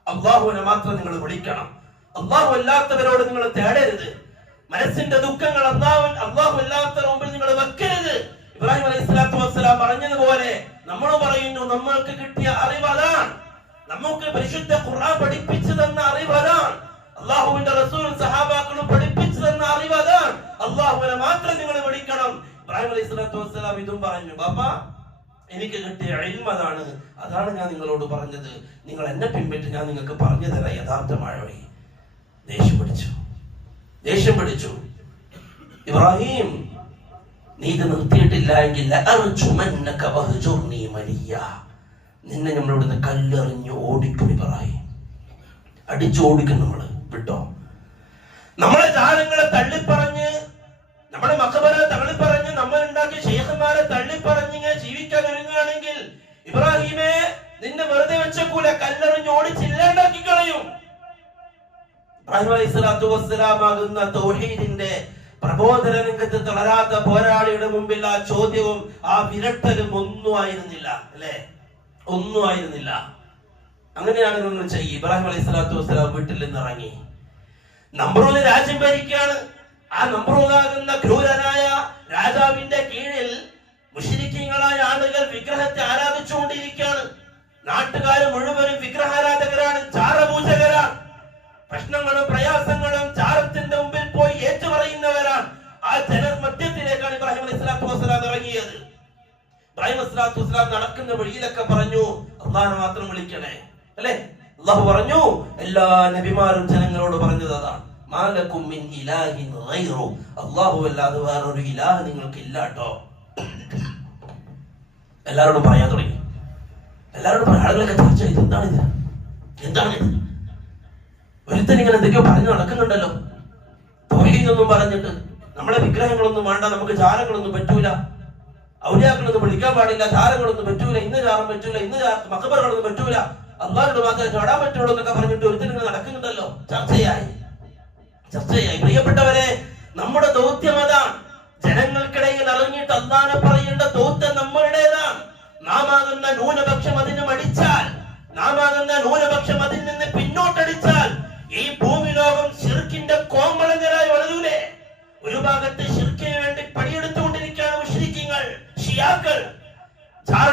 അല്ലാഹുവിനെ മാത്രം നിങ്ങൾ വിളിക്കണം, അല്ലാഹു അല്ലാത്തവരോട് നിങ്ങൾ തേടരുത്. മനസ്സിന്റെ ദുഃഖങ്ങൾ അല്ലാഹു അല്ലാത്തവരുടെ മുമ്പിൽ നിങ്ങൾ വെക്കരുത്. ഇബ്രാഹിം അലൈഹി സ്വലാത്തു വസ്സലാം പറഞ്ഞതുപോലെ നമ്മൾ പറയുന്നു, നമ്മൾക്ക് കിട്ടിയ അറിവ് അതാണ്, നമുക്ക് പരിശുദ്ധ ഖുർആൻ പഠിപ്പിച്ചു തന്ന അറിവ് അതാണ്, അല്ലാഹുവിന്റെ റസൂലും സഹാബാക്കളും പഠിപ്പിച്ചു തന്ന അറിവ് അതാണ്. അല്ലാഹുവിനെ മാത്രം നിങ്ങൾ വിളിക്കണം. ഇബ്രാഹിം അലൈഹി സ്വലാത്തു വസ്സലാം ഇതും പറഞ്ഞു, ബാപ്പ എനിക്ക് കിട്ടിയ ഇൽമ അതാണ്, അതാണ് ഞാൻ നിങ്ങളോട് പറഞ്ഞത്. നിങ്ങൾ എന്നെ പിൻപറ്റി ഞാൻ നിങ്ങൾക്ക് പറഞ്ഞു തരാം യഥാർത്ഥമായ വഴി. ദേഷ്യം പിടിച്ചു. ഇബ്രാഹിം, നീ ഇത് നിർത്തിയിട്ടില്ല എങ്കിൽ നിന്നെ നമ്മളിവിടുന്ന് കല്ലെറിഞ്ഞ് ഓടിക്കും. ഇബ്രാഹിം അടിച്ചോടിക്കും നമ്മള്. വിട്ടോ? നമ്മളെ ജാലങ്ങളെ തള്ളിപ്പറഞ്ഞ്, നമ്മുടെ മഖബറെ തള്ളിപ്പറഞ്ഞ്, നമ്മൾ ഉണ്ടാക്കിയ ശൈഖന്മാരെ തള്ളിപ്പറഞ്ഞ് ജീവിക്കാൻ ഒരുങ്ങുകയാണെങ്കിൽ ഇബ്രാഹിമെ നിന്നെ വെറുതെ വെച്ചേക്കൂല, കല്ലെറിഞ്ഞ് ഓടിച്ചില്ലാണ്ടാക്കി കളയും. ഇബ്രാഹിം അലൈഹി സ്വലാത്തു വസ്സലാമാകുന്ന തൗഹീദിന്റെ പ്രബോധന രംഗത്ത് തളരാത്ത പോരാളിയുടെ മുമ്പിൽ ആ ചോദ്യവും ആ വിരട്ടലും ഒന്നും ആയിരുന്നില്ല, അല്ലെ? ഒന്നും ആയിരുന്നില്ല. അങ്ങനെയാണ് നിങ്ങൾ ചെയ്യും. ഇബ്രാഹിം അലൈഹി സ്വലാത്തു വസ്സലാം വീട്ടിൽ നിന്ന് ഇറങ്ങി. നമ്രൂദ് രാജ്യം ഭരിക്കുകയാണ്. ആ നമ്രൂദാകുന്ന ക്രൂരനായ രാജാവിന്റെ കീഴിൽ മുശ്രിക്കീങ്ങളായ ആളുകൾ വിഗ്രഹത്തെ ആരാധിച്ചുകൊണ്ടിരിക്കുകയാണ്. നാട്ടുകാർ മുഴുവനും വിഗ്രഹാരാധകരാണ്, ചാരപൂജകരാണ്. പ്രശ്നങ്ങളും പ്രയാസങ്ങളും ചാരത്തിന്റെ മുമ്പിൽ പോയി ഏറ്റുപറയുന്നവരാണ്. ആ ജന മധ്യത്തിലേക്കാണ് ഇബ്രാഹിം അലൈഹി സ്വലാത്തു വസ്സലാം ഇറങ്ങിയത്. ഇബ്രാഹിം അലൈഹി സ്വലാത്തു വസ്സലാം നടക്കുന്ന വഴിയിലൊക്കെ പറഞ്ഞു, അള്ളാഹിനെ മാത്രം വിളിക്കണേ, അല്ലെ? അള്ളാഹു പറഞ്ഞു, എല്ലാ നബിമാരും ജനങ്ങളോട് പറഞ്ഞത് അതാണ്, മാലക്കും മിൻ ഇലാഹിൻ ഗൈറു, അല്ലാഹു അല്ലാതെ വേറൊരു ഇലാഹ് നിങ്ങൾക്ക് ഇല്ലാട്ടോ. എല്ലാവരോടും പറയാൻ തുടങ്ങി. എല്ലാവരോടും ആളുകളൊക്കെ ചർച്ച ചെയ്തു, എന്താണിത്? ഒരുത്തൻ ഇങ്ങനെ എന്തൊക്കെയോ പറഞ്ഞു നടക്കുന്നുണ്ടല്ലോ. തൗഹീദൊന്നും പറഞ്ഞിട്ട് നമ്മളെ വിഗ്രഹങ്ങളൊന്നും വേണ്ട, നമുക്ക് ചാരങ്ങളൊന്നും പറ്റൂല, ഔലിയാക്കളൊന്നും വിളിക്കാൻ പാടില്ല, ചാരങ്ങളൊന്നും പറ്റൂല, ഇന്ന് ചാരം പറ്റൂല, ഇന്ന് മഖബറുകളൊന്നും പറ്റൂല, അള്ളാഹുവിനോട് മാത്രമേ ചാടാൻ പറ്റുള്ളൂ എന്നൊക്കെ പറഞ്ഞിട്ട് ഒരുത്തൻ ഇങ്ങനെ നടക്കുന്നുണ്ടല്ലോ. ചർച്ചയായി. പ്രിയപ്പെട്ടവരെ, നമ്മുടെ ദൗത്യം അതാണ്. ജനങ്ങൾക്കിടയിൽ ഇറങ്ങിയിട്ട് അള്ളാഹനെ പറയേണ്ട ദൗത്യം നമ്മളുടേതാണ്. നാം ആകുന്ന ന്യൂനപക്ഷം അതിന് മടിച്ചാൽ, നാം ആകുന്ന ന്യൂനപക്ഷം അതിൽ നിന്ന് പിന്നോട്ടടിച്ചാൽ ഈ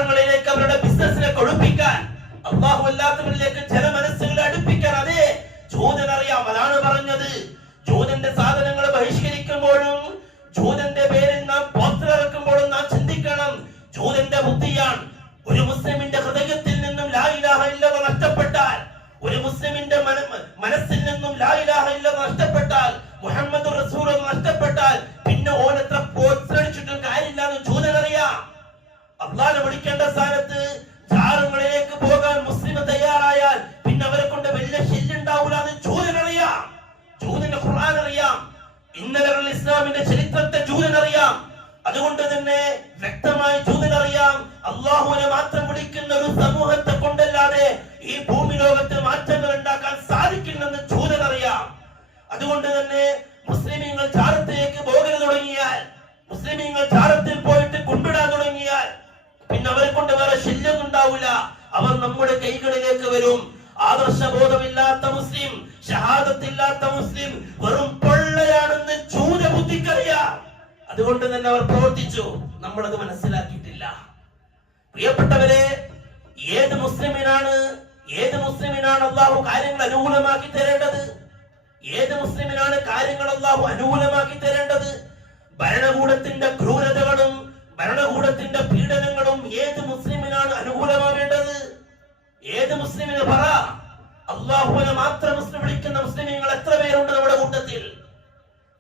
ജാറങ്ങളിലേക്ക് അവരുടെ ബിസിനസിനെ കൊഴുപ്പിക്കാൻ, അള്ളാഹു അല്ലാത്തവരിലേക്ക് ജനമനസ്സുകളെ അടുപ്പിക്കാൻ. അതെ, ജൂതനറിയാം. അതാണ് പറഞ്ഞത്, ജൂതന്റെ സാധനങ്ങൾ ബഹിഷ്കരിക്കുമ്പോഴും ജൂതന്റെ പേരിൽ നാം പോസ്റ്റർ ഇറക്കുമ്പോഴും നാം ചിന്തിക്കണം, ജൂതന്റെ ബുദ്ധിയാണ്. ഒരു മുസ്ലിമിന്റെ ഹൃദയത്തിൽ നിന്നും ലാ ഇലാഹ ഇല്ലല്ലാഹ് നഷ്ടപ്പെട്ടാൽ, ഒരു മുസ്ലിമിന്റെ മനസ്സിൽ നിന്നും ലാ ഇലാഹ ഇല്ലല്ലാഹ് നഷ്ടപ്പെട്ടാൽ, മുഹമ്മദ് റസൂലുള്ളാഹി നഷ്ടപ്പെട്ടാൽ, പിന്നെ ഓനെത്ര പോസ്റ്റർ അടിച്ചിട്ടും കാര്യമില്ലാന്ന് ജൂതനറിയാം. അള്ളാഹനെ വിളിക്കേണ്ട സ്ഥാനത്ത് ജാറങ്ങളിലേക്ക് പോകാൻ മുസ്ലിം തയ്യാറായാൽ പിന്നെ അവരെ കൊണ്ട് വലിയ ശല്യുണ്ടാവൂലെന്ന് ജൂതനറിയാം. ജൂതന്റെ ഖുർആൻ അറിയാം, ഇന്നലകൾ ഇസ്ലാമിന്റെ ചരിത്രത്തെ ജൂതനറിയാം. അതുകൊണ്ട് തന്നെ വ്യക്തമായി ജൂതനറിയാം, അള്ളാഹുവിനെ മാത്രം വിളിക്കുന്ന ഒരു സമൂഹത്തെ കൊണ്ടല്ലാതെ ഈ ഭൂമി ലോകത്ത് മാറ്റങ്ങൾ ഉണ്ടാക്കാൻ സാധിക്കില്ലെന്ന് ജൂതനറിയാം. അതുകൊണ്ട് തന്നെ മുസ്ലിമീങ്ങൾ ജാറത്തിലേക്ക് പോകരുത് തുടങ്ങിയാൽ, മുസ്ലിമീങ്ങൾ ജാറത്തിൽ പോയിട്ട് കുമ്പിടാൻ തുടങ്ങിയാൽ പിന്നെ അവരെ കൊണ്ട് വേറെ ശല്യം ഉണ്ടാവില്ല. അവർ നമ്മുടെ കൈകളിലേക്ക് വരും. ആദർശബോധമില്ലാത്ത മുസ്ലിം, ഷഹാദത്തില്ലാത്ത മുസ്ലിം വെറും പൊള്ളയാണെന്ന് ജൂത ബുദ്ധിക്കറിയാം. അതുകൊണ്ട് തന്നെ അവർ പ്രവർത്തിച്ചു. നമ്മളത് മനസ്സിലാക്കിയിട്ടില്ല. പ്രിയപ്പെട്ടവരെ, ഏത് മുസ്ലിമിനാണ് അള്ളാഹു കാര്യങ്ങൾ അനുകൂലമാക്കി തരേണ്ടത്? ഏത് മുസ്ലിമിനാണ് കാര്യങ്ങൾ അള്ളാഹു അനുകൂലമാക്കി തരേണ്ടത്? ഭരണകൂടത്തിന്റെ ക്രൂരതകളും ഭരണകൂടത്തിന്റെ പീഡനങ്ങളും ഏത് മുസ്ലിമിനാണ് അനുകൂലമാവേണ്ടത്? ഏത് മുസ്ലിമിന് പറ. അള്ളാഹുവിനെ മാത്രം മുസ്ലിം വിളിക്കുന്ന മുസ്ലിമീങ്ങൾ എത്ര പേരുണ്ട് നമ്മുടെ കൂട്ടത്തിൽ?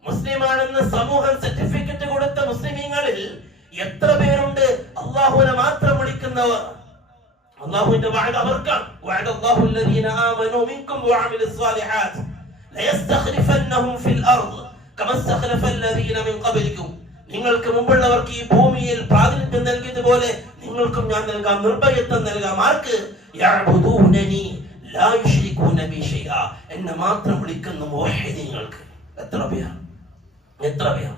മുസ്ലിമാണെന്ന് സമൂഹം സർട്ടിഫിക്കറ്റ് കൊടുത്ത മുസ്ലിമീങ്ങളിൽ എത്ര പേരുണ്ട് അള്ളാഹുവിനെ മാത്രം വിളിക്കുന്നവർ? അള്ളാഹുവിന്റെ വഅദ അവർക്കാണ്. വഅദല്ലാഹു അല്ലദീന ആമനൂ മിൻകും വഅമിലുസ് സ്വാലിഹാത്ത് ലയസ്തഖ്ലിഫന്നഹും ഫിൽ അർദ് കമാ ഇസ്തഖ്ലഫ അല്ലദീന മിൻ ഖബ്ലികും. നിങ്ങൾക്ക് മുമ്പുള്ളവർക്ക് ഈ ഭൂമിയിൽ പ്രാതിനിധ്യം നൽകിയതുപോലെ നിങ്ങൾക്കും ഞാൻ നൽകാം, നിർഭയത്വം നൽകാം. ആർക്ക്? യഅബുദൂനനി ലാ യുശ്രികൂന ബി ശൈഅ. എന്നെ മാത്രം വിളിക്കുന്ന മുവഹ്ഹിദീങ്ങൾക്ക്. എത്ര പേർ?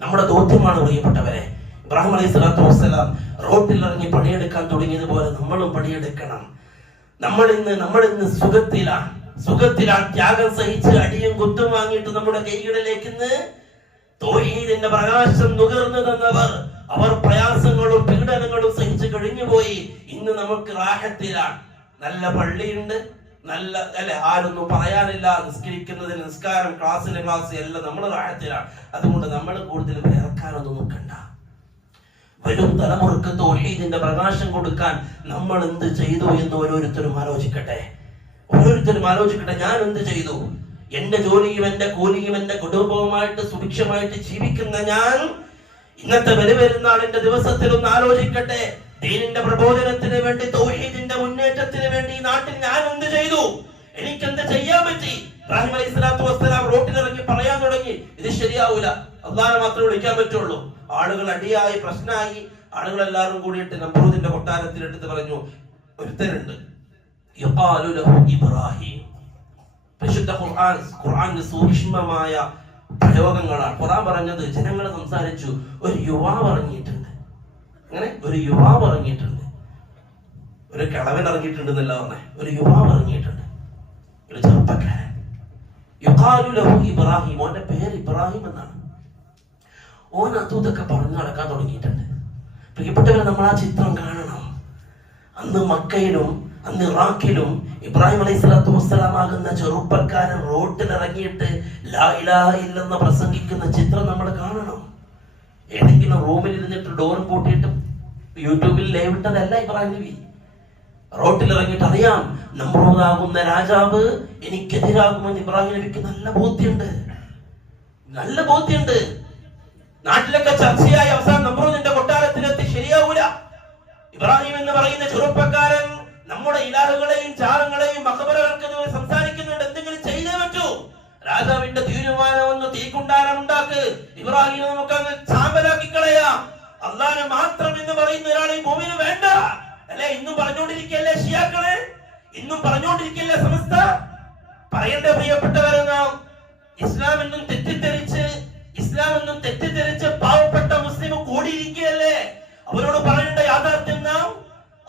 നമ്മുടെ ദൗത്യമാണ് പ്രിയപ്പെട്ടവരെ. ഇബ്രാഹിം അലൈഹിസ്സലാത്തു വസ്സലാം റോട്ടിൽ ഇറങ്ങി പണിയെടുക്കാൻ തുടങ്ങിയതുപോലെ നമ്മളും പണിയെടുക്കണം. നമ്മൾ ഇന്ന് സുഖത്തിലാണ് ത്യാഗം സഹിച്ച് അടിയും കുത്തും വാങ്ങിയിട്ട് നമ്മുടെ കൈകളിലേക്ക് തൗഹീദിന്റെ പ്രകാശം നുകർന്നു തന്നവർ, അവർ പ്രയാസങ്ങളും പീഡനങ്ങളും സഹിച്ച് കഴിഞ്ഞുപോയി. ഇന്ന് നമുക്ക് റാഹത്തിലാണ്. നല്ല പള്ളിയുണ്ട്, നല്ല ആരൊന്നും പറയാനില്ല, നിസ്കരിക്കുന്നതിന് നിസ്കാരം, ക്ലാസ് എല്ലാം നമ്മൾ റാഹത്തിലാണ്. അതുകൊണ്ട് നമ്മൾ കൂടുതൽ വേർക്കാനൊന്നും നോക്കണ്ട. വരും തലമുറക്ക് തൗഹീദിന്റെ പ്രകാശം കൊടുക്കാൻ നമ്മൾ എന്ത് ചെയ്തു എന്ന് ഓരോരുത്തരും ആലോചിക്കട്ടെ. ഞാൻ എന്ത് ചെയ്തു? എന്റെ ജോലിയും എന്റെ കൂലിയും എന്റെ കുടുംബവുമായിട്ട് സുഭിക്ഷമായിട്ട് ജീവിക്കുന്ന ഞാൻ ഇന്നത്തെ ബലിപെരുന്നാളിന്റെ ദിവസത്തിൽ ഒന്ന് ആലോചിക്കട്ടെ. ദീനിന്റെ പ്രബോധനത്തിന് വേണ്ടി, തൗഹീദിന്റെ മുന്നേറ്റത്തിന് വേണ്ടി ഈ നാട്ടിൽ ഞാൻ എന്ത് ചെയ്തു? എനിക്കെന്ത് ചെയ്യാൻ പറ്റി? ഇബ്രാഹിം അലൈഹിസ്സലാത്തു വസ്സലാം റോട്ടിലിറങ്ങി പറയാൻ തുടങ്ങി, ഇത് ശരിയാവൂല, അല്ലാഹനെ മാത്രമേ വിളിക്കാൻ പറ്റുള്ളൂ. ആളുകൾ അടിയായി, പ്രശ്നമായി. ആളുകൾ എല്ലാവരും കൂടിയിട്ട് നമ്രൂദിന്റെ കൊട്ടാരത്തിൽ എടുത്ത് പറഞ്ഞു, ഒരുത്തരുണ്ട് യുഖാലു ലഹു ഇബ്രാഹിം. പരിശുദ്ധ ഖുർആനിൽ സൂക്ഷ്മമായ പ്രയോഗങ്ങളാണ്. ഖുർആൻ പറഞ്ഞത് ജനങ്ങൾ സംസാരിച്ചു, ഒരു യുവാവ് ഇറങ്ങിയിട്ടുണ്ട്. അങ്ങനെ ഒരു യുവാവ് ഇറങ്ങിയിട്ടുണ്ട്, ഒരു കിളവൻ ഇറങ്ങിയിട്ടുണ്ട് എന്നല്ല പറഞ്ഞേ, ഒരു യുവാവ് ഇറങ്ങിയിട്ടുണ്ട്, ഒരു ചെറുപ്പക്കാരൻ. യുഖാലു ലഹു ഇബ്രാഹിം, ഓന്റെ പേര് ഇബ്രാഹിം എന്നാണ്. ഓൻ അതുതൊക്കെ പറഞ്ഞു നടക്കാൻ തുടങ്ങിയിട്ടുണ്ട്. പ്രിയപ്പെട്ടവരെ, നമ്മൾ ആ ചിത്രം കാണണം. അന്ന് മക്കയിലും അന്ന് ഇറാഖിലും ഇബ്രാഹിം അലൈഹിസ്സലാത്തു വസ്സലാം ആകുന്ന ചെറുപ്പക്കാരൻ റോട്ടിൽ ഇറങ്ങിയിട്ട് ലാ ഇലാഹ ഇല്ലല്ലാഹ് പ്രസംഗിക്കുന്ന ചിത്രം നമ്മൾ കാണണം. ഏതെങ്കിലും റൂമിൽ ഇരുന്നിട്ട് ഡോർ പൂട്ടിയിട്ട് യൂട്യൂബിൽ ലൈവ് ഇട്ടതല്ല ഇബ്രാഹിം നബി. റോട്ടിൽ ഇറങ്ങിയിട്ട് അറിയാം, നമ്രൂദാകുന്ന രാജാവ് എനിക്കെതിരാകുമെന്ന് ഇബ്രാഹിം നബിക്ക് നല്ല ബോധ്യമുണ്ട്. നാട്ടിലൊക്കെ ചർച്ചയായി അവസാനം നമ്രൂദിന്റെ കൊട്ടാരത്തിലെത്തി. ശരിയാവൂല. ഇബ്രാഹിം എന്ന് പറയുന്ന ചെറുപ്പക്കാരൻ നമ്മുടെ ഇലാഹുകളെയും ചാരങ്ങളെയും മഖബറകൾക്ക് സംസാരിക്കുന്നുണ്ട്. എന്തെങ്കിലും ചെയ്തേ പറ്റൂ. രാജാവിന്റെ തീരുമാനം ഒന്ന് തീക്കുണ്ടാരം ഉണ്ടാക്ക്, ഇബ്രാഹിമിനെ നമുക്കങ്ങ് ചാമ്പലാക്കി കളയാം. അള്ളാഹനെ മാത്രം എന്ന് പറയുന്ന ഒരാൾ ഈ ഭൂമിയിൽ വേണ്ട. അല്ലെ, ഇന്നും പറഞ്ഞുകൊണ്ടിരിക്കല്ലേ ഷിയാക്കളെ, ഇന്നും പറഞ്ഞുകൊണ്ടിരിക്കല്ലേ സമസ്ത. പറയണ്ടേ പ്രിയപ്പെട്ടവരെ, നാം ഇസ്ലാം എന്നും തെറ്റിദ്ധരിച്ച് പാവപ്പെട്ട മുസ്ലിം കൂടിയിരിക്കുകയല്ലേ. അവരോട് പറയേണ്ട യാഥാർത്ഥ്യം നാം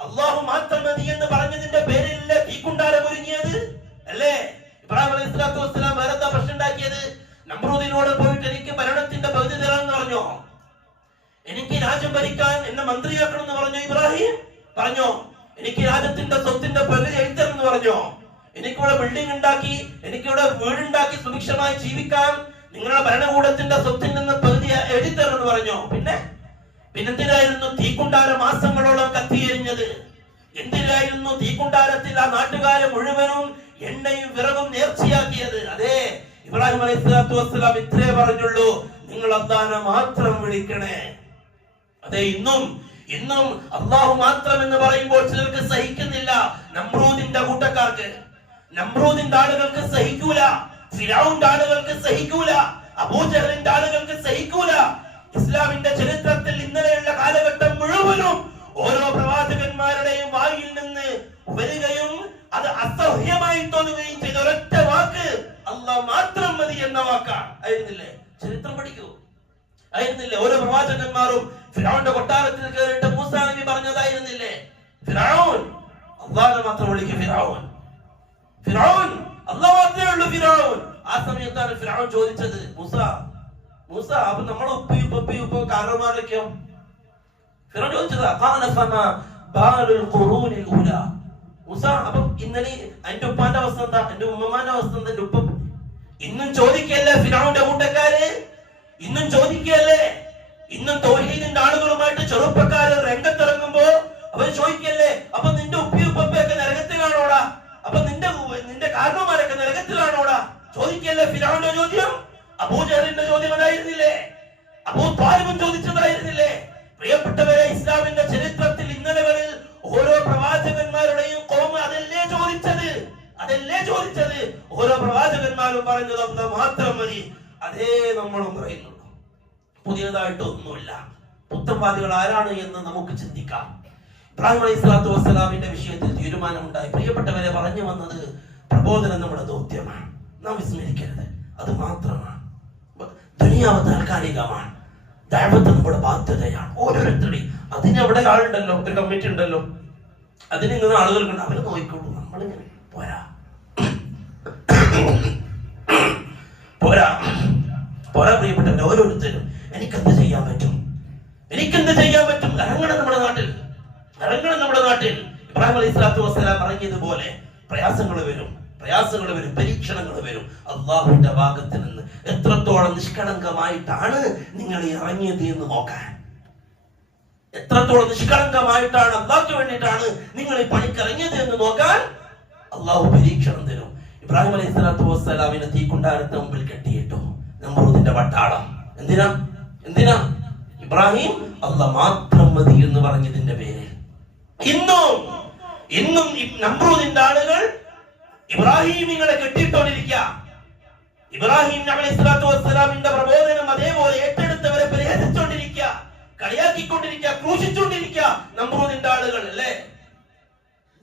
അള്ളാഹു മാത്രം മതി എന്ന് പറഞ്ഞതിന്റെ പേരിലല്ലേ തീക്കുണ്ടാരം ഒരുങ്ങിയത് അല്ലേ? ഇബ്രാഹിം അലൈഹിസ്സലാത്തു വസ്സലാം വേറെ എന്താ പ്രശ്നം ഉണ്ടാക്കിയത്? നമ്രൂദിനോട് പോയിട്ട് എനിക്ക് ഭരണത്തിന്റെ പകുതി തരാമെന്ന് പറഞ്ഞോ, എനിക്ക് രാജ്യം ഭരിക്കാൻ എന്നെ മന്ത്രിയാക്കണം എന്ന് പറഞ്ഞോ ഇബ്രാഹിം? പറഞ്ഞോ? എനിക്ക് രാജ്യത്തിന്റെ സ്വത്തിന്റെ പകുതി എഴുതണമെന്ന് പറഞ്ഞോ? എനിക്കിവിടെ ബിൽഡിംഗ് ഉണ്ടാക്കി, എനിക്കിവിടെ വീടുണ്ടാക്കി സുഭിക്ഷമായി ജീവിക്കാൻ നിങ്ങളുടെ ഭരണകൂടത്തിന്റെ സ്വത്തിൽ നിന്ന് പകുതി എഴുതണമെന്ന് പറഞ്ഞോ? പിന്നെന്തിനായിരുന്നു തീക്കുണ്ടാര മാസങ്ങളോളം കത്തിയെരിഞ്ഞത്? എന്തിനായിരുന്നു തീക്കുണ്ടാരത്തിൽ ആ നാട്ടുകാരെ മുഴുവനും എണ്ണയും വിറകും നേർച്ചയാക്കിയത്? അതെ, ഇബ്രാഹിം അലൈഹിസ്സലാത്തു വസ്സലാം ഇത്രേ പറഞ്ഞുള്ളൂ, നിങ്ങൾ അല്ലാഹനെ മാത്രം വിളിക്കണേ. അതെ, ഇന്നും അള്ളാഹു മാത്രം എന്ന് പറയുമ്പോൾ ചിലർക്ക് സഹിക്കുന്നില്ല. നമ്രൂദിന്റെ കൂട്ടക്കാർക്ക്, നമ്രൂദിന്റെ ആളുകൾക്ക് സഹിക്കൂല, ഫിറഔന്റെ ആളുകൾക്ക് സഹിക്കൂല, അബൂജഹലിന്റെ ആളുകൾക്ക് സഹിക്കൂല. ഇസ്ലാമിന്റെ ചരിത്രത്തിൽ ഇന്നലെയുള്ള കാലഘട്ടം മുഴുവനും ഓരോ പ്രവാചകന്മാരുടെയും വായിൽ നിന്ന് വരികയും അത് അസഹ്യമായി തോന്നുകയും ചെയ്ത ഒരൊറ്റ വാക്ക് അല്ലാഹ് മാത്രം മതി എന്ന വാക്കാണ്. ആയിരുന്നില്ലേ? ചരിത്രം പഠിക്കൂ. ആയിരുന്നില്ലേ? ഓരോ പ്രവാചകന്മാരും ഫിറഔന്റെ കൊട്ടാരത്തിൽ കയറിയിട്ട് മൂസാ നബി പറഞ്ഞതായിരുന്നില്ലേ? ഫിറഔൻ അല്ലാഹനെ മാത്രം വിളിക്കും. ഫിറഔൻ അല്ലാഹ് മാത്രമേ ഉള്ളൂ. ഫിറഔൻ ആ സമയത്താണ് ഫിറഔൻ ചോദിച്ചത്, മൂസ അപ്പൊ നമ്മളെ ഉപ്പയും കാരണന്മാരിലേക്കോ? ഫിറഔൻ ചോദിച്ചതാ, മൂസ അപ്പൊ ഇന്നലെ എന്റെ ഉപ്പാന്റെ അവസ്ഥ എന്താ, എന്റെ ഉമ്മമാന്റെ അവസ്ഥ എന്താ, എന്റെ ഉപ്പ ഇന്നും ചോദിക്കല്ലേ? ഫിറഔന്റെ കൂട്ടക്കാര് ഇന്നും ചോദിക്കല്ലേ? ഇന്നും തൗഹീദിന്റെ ആളുകളുമായിട്ട് ചെറുപ്പക്കാര് രംഗത്തിറങ്ങുമ്പോ അവർ ചോദിക്കല്ലേ, അപ്പൊ നിന്റെ ഉപ്പയൊക്കെ നരകത്തിലാണോടാ? അപ്പൊ നിന്റെ കാരണവന്മാരൊക്കെ നരകത്തിലാണോടാ? ചോദിക്കല്ലേ? ഫിറഔന്റെ ചോദ്യം, അബൂജഹലിന്റെ ചോദ്യം അതായിരുന്നില്ലേ? അബൂ ത്വാലിബും ചോദിച്ചതായിരുന്നില്ലേ? പ്രിയപ്പെട്ടവരെ, ഇസ്ലാമിന്റെ ചരിത്രത്തിൽ ഇന്നലകളിൽ ഓരോ പ്രവാചകന്മാരുടെയും കോമ അതല്ലേ ചോദിച്ചത്? ഓരോ പ്രവാചകന്മാരും പറഞ്ഞത് അല്ലാഹ് മാത്രം മതി. അതേ നമ്മളും പറയുന്നുള്ളൂ. പുതിയതായിട്ടൊന്നുമില്ല. പുത്തൻവാദികൾ ആരാണ് എന്ന് നമുക്ക് ചിന്തിക്കാം. ഇബ്രാഹിം അലൈഹിസ്സലാത്തു വസ്സലാമിന്റെ വിഷയത്തിൽ തീരുമാനമുണ്ടായി. പ്രിയപ്പെട്ടവരെ, പറഞ്ഞു വന്നത് പ്രബോധനം നമ്മുടെ ദൗത്യമാണ്, നാം വിസ്മരിക്കരുത്. അത് മാത്രമാണ്. ദുനിയാവ് താൽക്കാലികമാണ്, ദഅവത്ത് നമ്മുടെ ബാധ്യതയാണ്. ഓരോരുത്തരുടെയും അതിനവിടെ ആളുണ്ടല്ലോ, ഒരു കമ്മിറ്റി ഉണ്ടല്ലോ, അതിന് ഇങ്ങനെ ആളുകൾക്കുണ്ട്, അവരെ നോക്കിക്കോളൂ. നമ്മളിങ്ങനെ പോരാ പ്രിയപ്പെട്ടവരെ, ഓരോരുത്തരും എനിക്കെന്ത് ചെയ്യാൻ പറ്റും? ഇറങ്ങണം നമ്മുടെ നാട്ടിൽ. ഇബ്രാഹിം അലൈഹിസ്സലാത്തു വസ്സലാം പറഞ്ഞതുപോലെ പ്രയാസങ്ങൾ വരും, പരീക്ഷണങ്ങൾ വരും. അള്ളാഹുവിന്റെ ഭാഗത്ത് നിന്ന് എത്രത്തോളം നിഷ്കളങ്കമായിട്ടാണ് നിങ്ങൾ ഇറങ്ങിയത് എന്ന് നോക്കാൻ, എത്രത്തോളം നിഷ്കളങ്കമായിട്ടാണ് അള്ളാഹ്ക്ക് വേണ്ടിയിട്ടാണ് നിങ്ങൾ ഈ പണിക്കിറങ്ങിയത് എന്ന് നോക്കാൻ അള്ളാഹു പരീക്ഷണം തരും. ഇബ്രാഹിം അലൈഹിസ്സലാത്തു വസ്സലാമിനെ തീക്കുണ്ടാരത്തിന് മുമ്പിൽ കെട്ടിയിട്ടു നമ്രൂദിന്റെ പട്ടാളം. എന്തിനാ? ഇബ്രാഹിം അല്ലാഹ് മാത്രം മതി എന്ന് പറഞ്ഞതിന്റെ പേരിൽ ഇന്നും നമ്രൂദിന്റെ ആളുകൾ ഇബ്രാഹിമിങ്ങളെ കെട്ടിയിട്ടോണ്ടിരിക്കുക. ഇബ്രാഹിം നബി അലൈഹിസ്സലാത്തു വസ്സലാമിന്റെ പ്രബോധനം അതേപോലെ ഏറ്റെടുത്തവരെ പരിഹസിച്ചുകൊണ്ടിരിക്കുക, കളിയാക്കിക്കൊണ്ടിരിക്കുക, ക്രൂശിച്ചുകൊണ്ടിരിക്കുക നമ്രൂദിന്റെ ആളുകൾ അല്ലേ?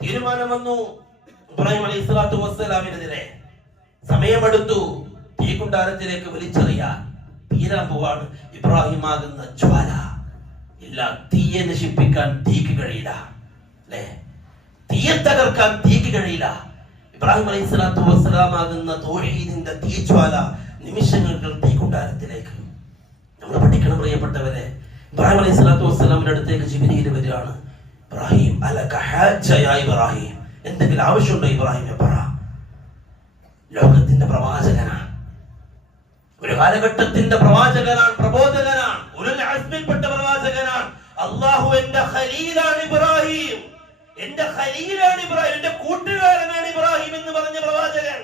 തീരുമാനം വന്നു ഇബ്രാഹിം അലൈഹിസ്സലാത്തു വസ്സലാമിനെതിരെ. സമയമെടുത്തു തീക്കുണ്ടാരത്തിലേക്ക് വലിച്ചെറിയാൻ. തീരാൻ പോവാണ്. ഇബ്രാഹിം ആകുന്ന ജ്വാല ഇല്ല, തീയെ നശിപ്പിക്കാൻ തീക്ക് കഴിയില്ല അല്ലേ? തീയെ തകർക്കാൻ തീക്ക് കഴിയില്ല. ഇബ്രാഹിം അലൈഹിസ്സലാത്തു വസ്സലാം ആകുന്ന തൗഹീദിന്റെ തീജ്വാല നിമിഷങ്ങൾക്ക് തീക്കുണ്ടാരത്തിലേക്ക്. നമ്മൾ പഠിക്കണം പ്രിയപ്പെട്ടവരെ. ഇബ്രാഹിം അലൈഹിസ്സലാത്തു വസ്സലാമിന്റെ അടുത്തേക്ക് ജിബ്രീൽ വരികയാണ്. ഇബ്രാഹിം അലക ഹജ്ജ യാ ഇബ്രാഹിം, എന്തെങ്കിലും ആവശ്യമുണ്ടോ ഇബ്രാഹിമെ പറ. ലോകത്തിന്റെ പ്രവാചകനാണ്, ഒരു കാലഘട്ടത്തിന്റെ പ്രവാചകനാണ്, പ്രബോധകനാണ്, ഉലുൽ അസ്മിൽപ്പെട്ട പ്രവാചകനാണ്. അല്ലാഹു എന്റെ ഖലീലാണ് ഇബ്രാഹിം, എന്റെ കൂട്ടുകാരനാണ് ഇബ്രാഹിം എന്ന് പറഞ്ഞ പ്രവാചകൻ.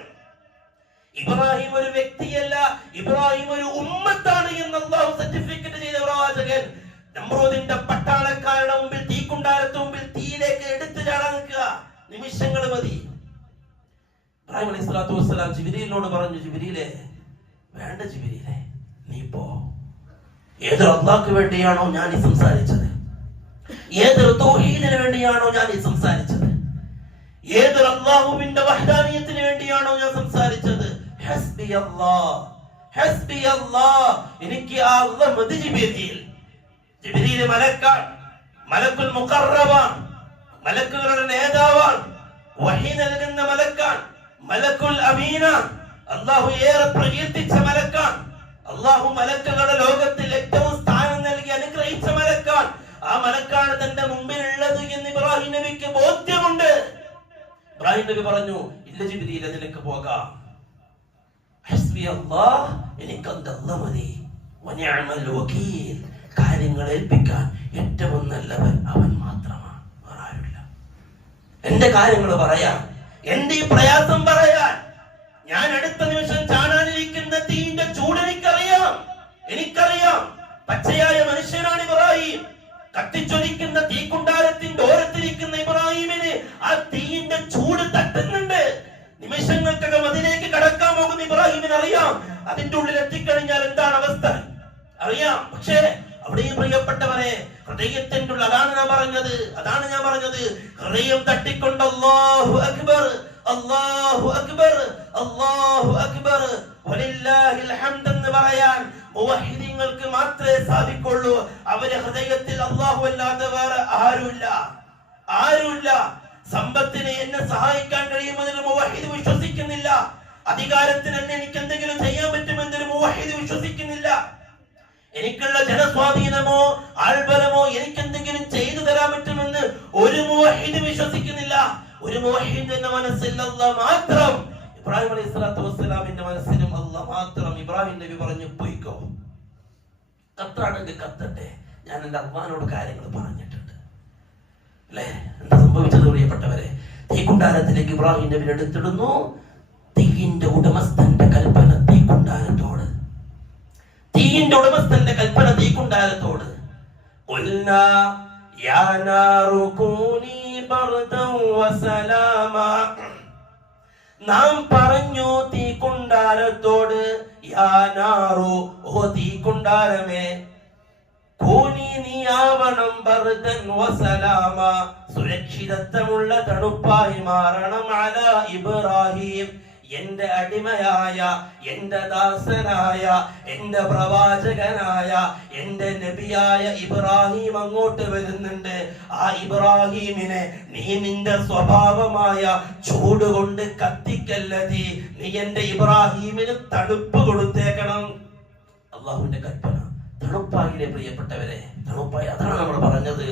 ഇബ്രാഹിം ഒരു വ്യക്തിയല്ല, ഇബ്രാഹിം ഒരു ഉമ്മത്താണ് എന്ന് അല്ലാഹു സർട്ടിഫിക്കറ്റ് ചെയ്ത പ്രവാചകൻ. നമ്രൂദിന്റെ പട്ടാളക്കാരുടെ മുമ്പിൽ, തീക്കുണ്ടാരത്ത് മുമ്പിൽ തീയിലേക്ക് എടുത്തു ചാടാൻ നിൽക്കുക. നിമിഷങ്ങൾ മതി. ഇബ്രാഹിം അലൈഹിസ്സലാത്തു വസ്സലാം ജിബ്രീലിനോട് പറഞ്ഞു, ജിബ്രീലേ, വേണ്ട ജിബ്രീലേ, നീ പോ. ഏതൊരു അല്ലാഹ്ക്ക് വേണ്ടിയാണോ ഞാൻ ഈ സംസാരിച്ചത്, ഏതൊരു തൗഹീദിന് വേണ്ടിയാണോ ഞാൻ ഈ സംസാരിച്ചത്, ഏതൊരു അല്ലാഹുവിന്റെ വഹ്ദാനിയത്തിന് വേണ്ടിയാണോ ഞാൻ സംസാരിച്ചത്, ഹസ്ബി അല്ലാഹ്, എനിക്ക് ആ അല്ലാഹ് മതി. ജിബ്രീൽ മലക്കാണ്, മലക്കുൽ മുഖറബാണ്, മലക്കുകളുടെ നേതാവാണ്, വഹി നൽകുന്ന മലക്കാണ്, മലക്കുൽ അമീനാണ്, അല്ലാഹു ഏറെ പ്രകീർത്തിച്ച മലക്കാണ്, അല്ലാഹു മലക്കുകളുടെ ലോകത്തിൽ ഏറ്റവും സ്ഥാനം നൽകി അനുഗ്രഹിച്ച മലക്കാണ്. മലക്കാണ് തന്റെ മുമ്പിൽ ഉള്ളത് എന്ന് ഇബ്രാഹിം നബിക്ക് ബോധ്യമുണ്ട്. ഇബ്രാഹിം നബി പറഞ്ഞു, ഇല്ല ജിബ്രീൽ, നിനക്ക് പോകാം. ഹസ്ബി അല്ലാഹ്, എനിക്ക് അല്ലാഹ് മതി. വനിഅമൽ വകീൽ, കാര്യങ്ങൾ ഏൽപ്പിക്കാൻ ഏറ്റവും നല്ലവൻ അവൻ മാത്രമാണ്, വേറെ ആരുമില്ല. എന്റെ കാര്യങ്ങൾ പറയാൻ, എന്റെ ഈ പ്രയാസം പറയാൻ, ഞാൻ അടുത്ത നിമിഷം ചാടാനിരിക്കുന്ന തീന്റെ ചൂട് എനിക്കറിയാം. പച്ചയായ മനുഷ്യനാണ് ഇബ്രാഹിം. കത്തിച്ചൊലിക്കുന്ന തീക്കുണ്ടാരത്തിന്റെ ഓരത്തിരിക്കുന്ന ഇബ്രാഹിമിന് ആ തീന്റെ ചൂട് തട്ടുന്നുണ്ട്. നിമിഷങ്ങൾക്കകം അതിലേക്ക് കടക്കാൻ പോകുന്ന ഇബ്രാഹിമിന് അറിയാം അതിന്റെ ഉള്ളിൽ എത്തിക്കഴിഞ്ഞാൽ എന്താണ് അവസ്ഥ അറിയാം. പക്ഷേ അവിടെയും പ്രിയപ്പെട്ടവരെ, ഹൃദയത്തിന്റെ ഉള്ളിൽ അതാണ് ഞാൻ പറഞ്ഞത്, ഹൃദയം തട്ടിക്കൊണ്ട് അല്ലാഹു അക്ബർ, അല്ലാഹു അക്ബർ, അല്ലാഹു അക്ബർ, വലില്ലാഹിൽ ഹംദ് എന്ന് പറയാൻ മുവഹിദീങ്ങൾക്ക് മാത്രമേ സാധിക്കുള്ളൂ. അവരെ ഹൃദയത്തിൽ അല്ലാഹു അല്ലാതെ വേറെ ആരുമില്ല. സമ്പത്തിന് എന്നെ സഹായിക്കാൻ കഴിയുമെന്നൊരു മുവഹിദ് വിശ്വസിക്കുന്നില്ല. അധികാരത്തിന് എന്നെ എനിക്ക് എന്തെങ്കിലും ചെയ്യാൻ പറ്റുമെന്നൊരു മുവഹിദ് വിശ്വസിക്കുന്നില്ല. എനിക്കുള്ള ജനസ്വാധീനമോ ആൾബലമോ എനിക്ക് എന്തെങ്കിലും ചെയ്തു തരാൻ പറ്റുമെന്ന് ഒരു മുവഹിദ് വിശ്വസിക്കുന്നില്ല. ഒരു മുവഹിദിന്റെ മനസ്സിൽ അല്ലാഹ് മാത്രം. ഇബ്രാഹിം അലൈഹി സ്വലാത്തു വസ്സലാമിന്റെ മനസ്സിലും അല്ലാഹ് മാത്രം. ഇബ്രാഹിം നബി പറഞ്ഞു, പോയിക്കോ, കത്താണെങ്കിൽ കത്തട്ടെ, ഞാൻ എന്റെ അള്ളാഹിനോട് കാര്യങ്ങൾ പറഞ്ഞിട്ടുണ്ട്. അല്ലെ, എന്താ സംഭവിച്ചത് പ്രിയപ്പെട്ടവരെ? തീക്കുണ്ടാരത്തിലേക്ക് ഇബ്രാഹിം നബി എടുത്തിടുന്നു. തീയിന്റെ ഉടമസ്ഥന്റെ കൽപ്പന തീക്കുണ്ടാരത്തോട്, തീയിന്റെ ഉടമസ്ഥന്റെ കൽപ്പന തീക്കുണ്ടാരത്തോട്. ഖുൽനാ യാ നാറു കൂനി ബർദൻ വസലാമാ, നാം പറഞ്ഞു തീക്കുണ്ടാരത്തോട്, യാ നാറു, ഓ തീക്കുണ്ടാരമേ, കൂനി നീ ആവണം ബർദൻ വസലാമ, സുരക്ഷിതത്വമുള്ള തണുപ്പായി മാറണം, അലാ ഇബ്രാഹിം, എന്റെ അടിമയായ, എന്റെ ദാസനായ, എന്റെ പ്രവാചകനായ, എന്റെ നബിയായ ഇബ്രാഹിം അങ്ങോട്ട് വരുന്നുണ്ട്. ആ ഇബ്രാഹിമിനെ നീ നിന്റെ സ്വഭാവമായ ചൂട് കൊണ്ട് കത്തിക്കല്ലതി, നീ എന്റെ ഇബ്രാഹിമിന് തണുപ്പ് കൊടുത്തേക്കണം. അള്ളാഹുവിന്റെ കൽപ്പന തണുപ്പായില്ലേ പ്രിയപ്പെട്ടവരെ? തണുപ്പായി. അതാണ് നമ്മൾ പറഞ്ഞത്,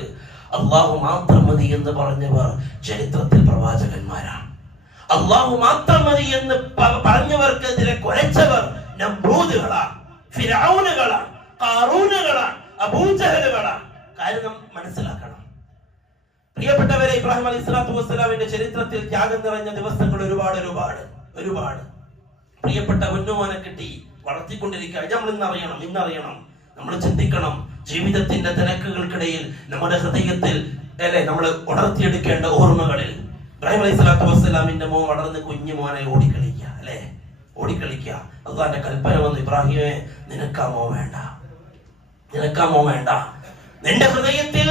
അള്ളാഹു മാത്രം മതി എന്ന് പറഞ്ഞവർ ചരിത്രത്തിൽ പ്രവാചകന്മാരാണ്. അള്ളാഹു മാത്രം മതി എന്ന് പറഞ്ഞവർക്കെതിരെ കുരച്ചവർ നമ്രൂദുകളാണ്, ഫിർഔനുകളാണ്, ഖാറൂനുകളാണ്, അബൂജഹലുകളാണ്. കാര്യം മനസ്സിലാക്കണം പ്രിയപ്പെട്ടവരെ. ഇബ്രാഹിം അലൈഹി സ്വലാത്തു വസ്സലാമിന്റെ ചരിത്രത്തിൽ ത്യാഗം നിറഞ്ഞ ദിവസങ്ങൾ ഒരുപാട്. പ്രിയപ്പെട്ട പൊന്നുമോനെ കിട്ടി വളർത്തിക്കൊണ്ടിരിക്കുക. നമ്മൾ ഇന്നറിയണം, നമ്മൾ ചിന്തിക്കണം. ജീവിതത്തിന്റെ തിരക്കുകൾക്കിടയിൽ നമ്മുടെ ഹൃദയത്തിൽ അല്ലെ നമ്മൾ ഉണർത്തിയെടുക്കേണ്ട ഓർമ്മകളിൽ ഇബ്രാഹിം അലൈഹി സ്വലാത്തു വസ്സലാമിന്റെ മോൻ വളർന്ന് കുഞ്ഞു മോനെ ഓടിക്കളിക്കുക. അള്ളാന്റെ കൽപ്പന വന്നു, ഇബ്രാഹിമേ, നിനക്കാമോ വേണ്ട. നിന്റെ ഹൃദയത്തിൽ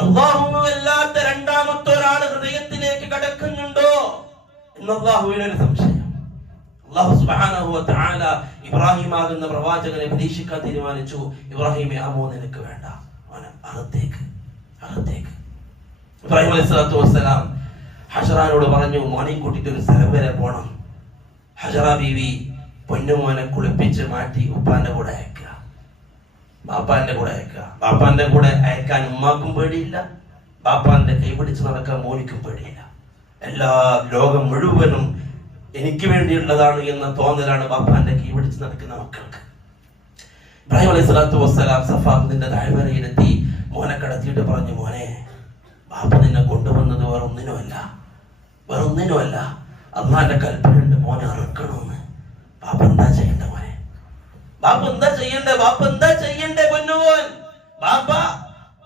അല്ലാഹുവല്ലാത്ത രണ്ടാമത്തെ ഒരാൾ ഹൃദയത്തിലേക്ക് കടക്കുന്നുണ്ടോ എന്ന് അല്ലാഹുവിനൊരു സംശയം. അല്ലാഹു സുബ്ഹാനഹു വ തആല ഇബ്രാഹിം ആകുന്ന പ്രവാചകനെ പരീക്ഷിക്കാൻ തീരുമാനിച്ചു. ഇബ്രാഹിമേ, ആ മോൻ നിനക്ക് വേണ്ട, അകത്തേക്ക്. ഇബ്രാഹിം അലൈഹി സ്വലാത്തു വസ്സലാം ഹജറാനോട് പറഞ്ഞു, മോനെയും കൂട്ടിട്ട് ഒരു സ്ഥലം വരെ പോണം. ഹജറ ബീവി പൊന്നുമോനെ കുളിപ്പിച്ച് മാറ്റി ഉപ്പാന്റെ കൂടെ അയക്കുക, ബാപ്പാന്റെ കൂടെ അയക്കാൻ ഉമ്മാക്കും പേടിയില്ല, ബാപ്പാന്റെ കൈ പിടിച്ച് നടക്കാൻ മോനിക്കും പേടിയില്ല. എല്ലാ ലോകം മുഴുവനും എനിക്ക് വേണ്ടിയുള്ളതാണ് എന്ന തോന്നലാണ് ബാപ്പാന്റെ കൈ പിടിച്ച് നടക്കുന്ന മക്കൾക്ക്. ഇബ്രാഹിം അലൈഹി സ്വലാത്തു വസ്സലാം സഫാത്തിന്റെ താഴ്വരയിലെത്തി മോനെ കടത്തിയിട്ട് പറഞ്ഞു, മോനെ, ബാപ്പ നിന്നെ കൊണ്ടുവന്നത് വേറൊന്നിനുമല്ല, അള്ളാന്റെ കൽപ്പനയുണ്ട്, മോനെ അറുക്കണമെന്ന്. ബാപ്പ എന്താ ചെയ്യണ്ടേ പൊന്നുമോൻ? ബാപ്പ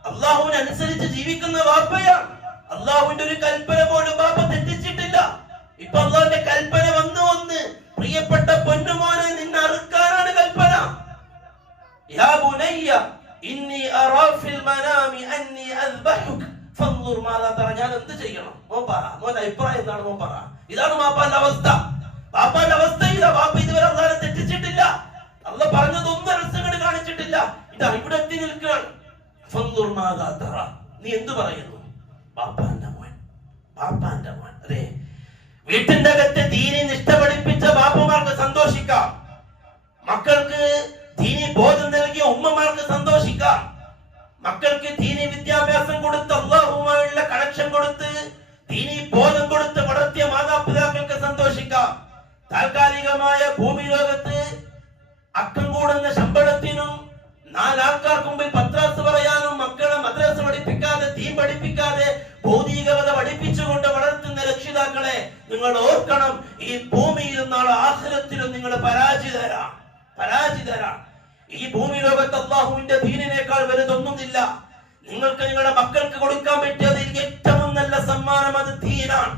അള്ളാഹുവിനനുസരിച്ച് ജീവിക്കുന്ന ബാപ്പയാണ്. അള്ളാഹുവിന്റെ ഒരു കൽപ്പന പോലും ബാപ്പ തെറ്റിച്ചിട്ടില്ല. ഇപ്പൊ അള്ളാഹുവിന്റെ കൽപ്പന വന്ന് പ്രിയപ്പെട്ട പൊന്നുമോനെ, നിന്നെ അറുക്കാനാണ് കൽപ്പന. യാ ബുനയ്യ ഇന്നി അറാ ഫിൽ മനാമി അന്നി അസ്ബഹുക ഫൻദുർ മാദാ തറ, ഞാൻ എന്ത് ചെയ്യണം? മോന്റെ അഭിപ്രായം എന്താണ്? മോൻ പറ. ഇതാണ് ബാപ്പാന്റെ അവസ്ഥ. ഇതാ. ബാപ്പ ഇതുവരെ അള്ളാഹുവിനെ തെറ്റിച്ചിട്ടില്ല. അള്ളാഹ് പറഞ്ഞതൊന്നും രസങ്ങൾ കാണിച്ചിട്ടില്ല. ഇതാ ഇവിടെ എത്തി നിൽക്കുകയാണ്. ഫൻദുർ മാദാ തറ, നീ എന്ത് പറയുന്നു? ബാപ്പാന്റെ മോൻ. അതെ, വീട്ടിന്റെ അകത്തെ ദീനി നിഷ്ഠ പഠിപ്പിച്ച ബാപ്പമാർക്ക് മക്കൾക്ക് ദീനി വിദ്യാഭ്യാസം കൊടുത്ത് അല്ലാഹുവുമായുള്ള കണക്ഷൻ കൊടുത്ത് ദീനി ബോധം കൊടുത്ത് വളർത്തിയ മാതാപിതാക്കൾക്ക് സന്തോഷിക്കാം. താൽക്കാലികമായ ഭൂമി ലോകത്ത് അക്കം കൂടുന്ന ശമ്പളത്തിനും നാലാൾക്കാർക്ക് മുമ്പിൽ പത്രാസ് പറയാനും മക്കളെ മദ്രസ പഠിപ്പിക്കാതെ ദീൻ പഠിപ്പിക്കാതെ ഭൗതികത പഠിപ്പിച്ചുകൊണ്ട് വളർത്തുന്ന രക്ഷിതാക്കളെ നിങ്ങൾ ഓർക്കണം, ഈ ഭൂമിയിലും നാളെ ആഖിറത്തിലും നിങ്ങൾ പരാജിതരാണ്. ഈ ഭൂമി ലോകത്ത് അല്ലാഹുവിന്റെ ദീനിനേക്കാൾ വലുതൊന്നുമില്ല. നിങ്ങൾക്ക് നിങ്ങളുടെ മക്കൾക്ക് കൊടുക്കാൻ പറ്റിയതിൽ ഏറ്റവും നല്ല സമ്മാനം അത് ദീനാണ്.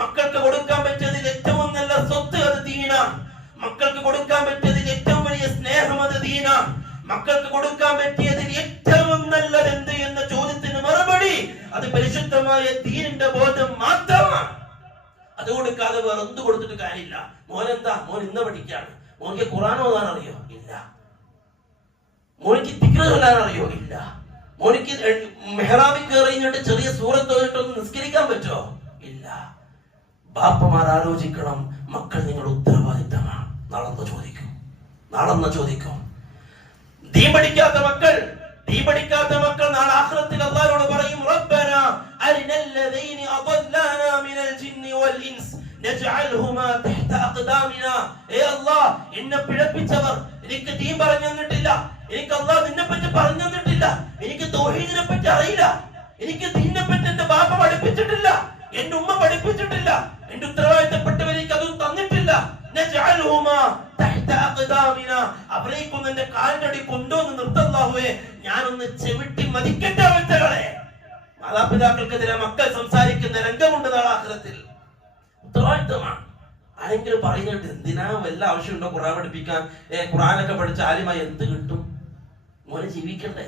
മക്കൾക്ക് കൊടുക്കാൻ പറ്റിയതിൽ ഏറ്റവും നല്ല സ്വത്ത് അത് ദീനാണ്. മക്കൾക്ക് കൊടുക്കാൻ പറ്റിയതിൽ ഏറ്റവും വലിയ സ്നേഹം അത് ദീനാണ്. മക്കൾക്ക് കൊടുക്കാൻ പറ്റിയതിൽ ഏറ്റവും നല്ലത് എന്ത് എന്ന ചോദ്യത്തിന് മറുപടി അത് പരിശുദ്ധമായ ദീനിന്റെ ബോധം മാത്രമാണ്. അത് കൊടുക്കാതെ വേറെ എന്ത് കൊടുത്തിട്ട് കാര്യമില്ല. മോനെന്താ, മോൻ ഇന്ന് പഠിക്കാണ്, മോനിക്ക് ഖുർആൻ ഓതാൻ അറിയോ? ഇല്ല. മോനിക്ക് ദിക്ർ ചൊല്ലാൻ അറിയോ? ഇല്ല. മോനിക്ക് മെഹ്റാബിൽ കയറിയിട്ട് ചെറിയ സൂറത്ത് ഓതിട്ടൊന്ന് നിസ്കരിക്കാൻ പറ്റോ? ഇല്ല. ബാപ്പമാർ ആലോചിക്കണം, മക്കൾ നിങ്ങളുടെ ഉത്തരവാദിത്തമാണ്. നാളെന്ന് ചോദിക്കും. ദീൻ പഠിക്കാത്ത മക്കൾ നാളെ ആഖിറത്തിൽ അല്ലാഹുവോട് പറയും, റബ്ബനാ അരിനല്ലദീന അദല്ലാനാ മിനൽ ജിന്നി വൽ ഇൻസ് നജ്അൽഹുമാ തഹ്ത അഖ്ദാമിനാ. അല്ലാഹ്, എന്നെ പിഴപ്പിച്ചവർ, എനിക്ക് ദീൻ പറഞ്ഞു തന്നിട്ടില്ല, എനിക്ക് അല്ലാഹ് നിന്നെ പറ്റി പറഞ്ഞു തന്നിട്ടില്ല, എനിക്ക് തൗഹീദിനെ പറ്റി അറിയില്ല, എനിക്ക് ദീനിനെ പറ്റി എന്റെ ബാപ്പ പഠിപ്പിച്ചിട്ടില്ല, എന്റെ ഉമ്മ പഠിപ്പിച്ചിട്ടില്ല, എന്റെ ഉത്തരവാദിത്തപ്പെട്ടവർക്ക് അതും തന്നിട്ടില്ല. നജ്അൽഹുമാ തഹ്ത അഖ്ദാമിനാ. അവരേക്കൊന്ന് എന്റെ കാലിനടി കൊണ്ടുവന്ന് നിർത്തല്ലാഹുവേ, ഞാനൊന്ന് ചെവിട്ടി മതിക്കട്ടെ അവസ്ഥകളെ. മാതാപിതാക്കൾക്കെതിരെ മക്കൾ സംസാരിക്കുന്ന രംഗമുണ്ട് നാളെ ആഖിറത്തിൽ. ഉത്തരവാദിത്തമാണ്. ആരെങ്കിലും പറയുന്നുണ്ട്, എന്തിനാ വല്ല ആവശ്യമുണ്ടോ ഖുർആൻ പഠിപ്പിക്കാൻ? ഖുർആനൊക്കെ പഠിച്ച ആലിമായി എന്ത് കിട്ടും? മോനെ ജീവിക്കണ്ടേ?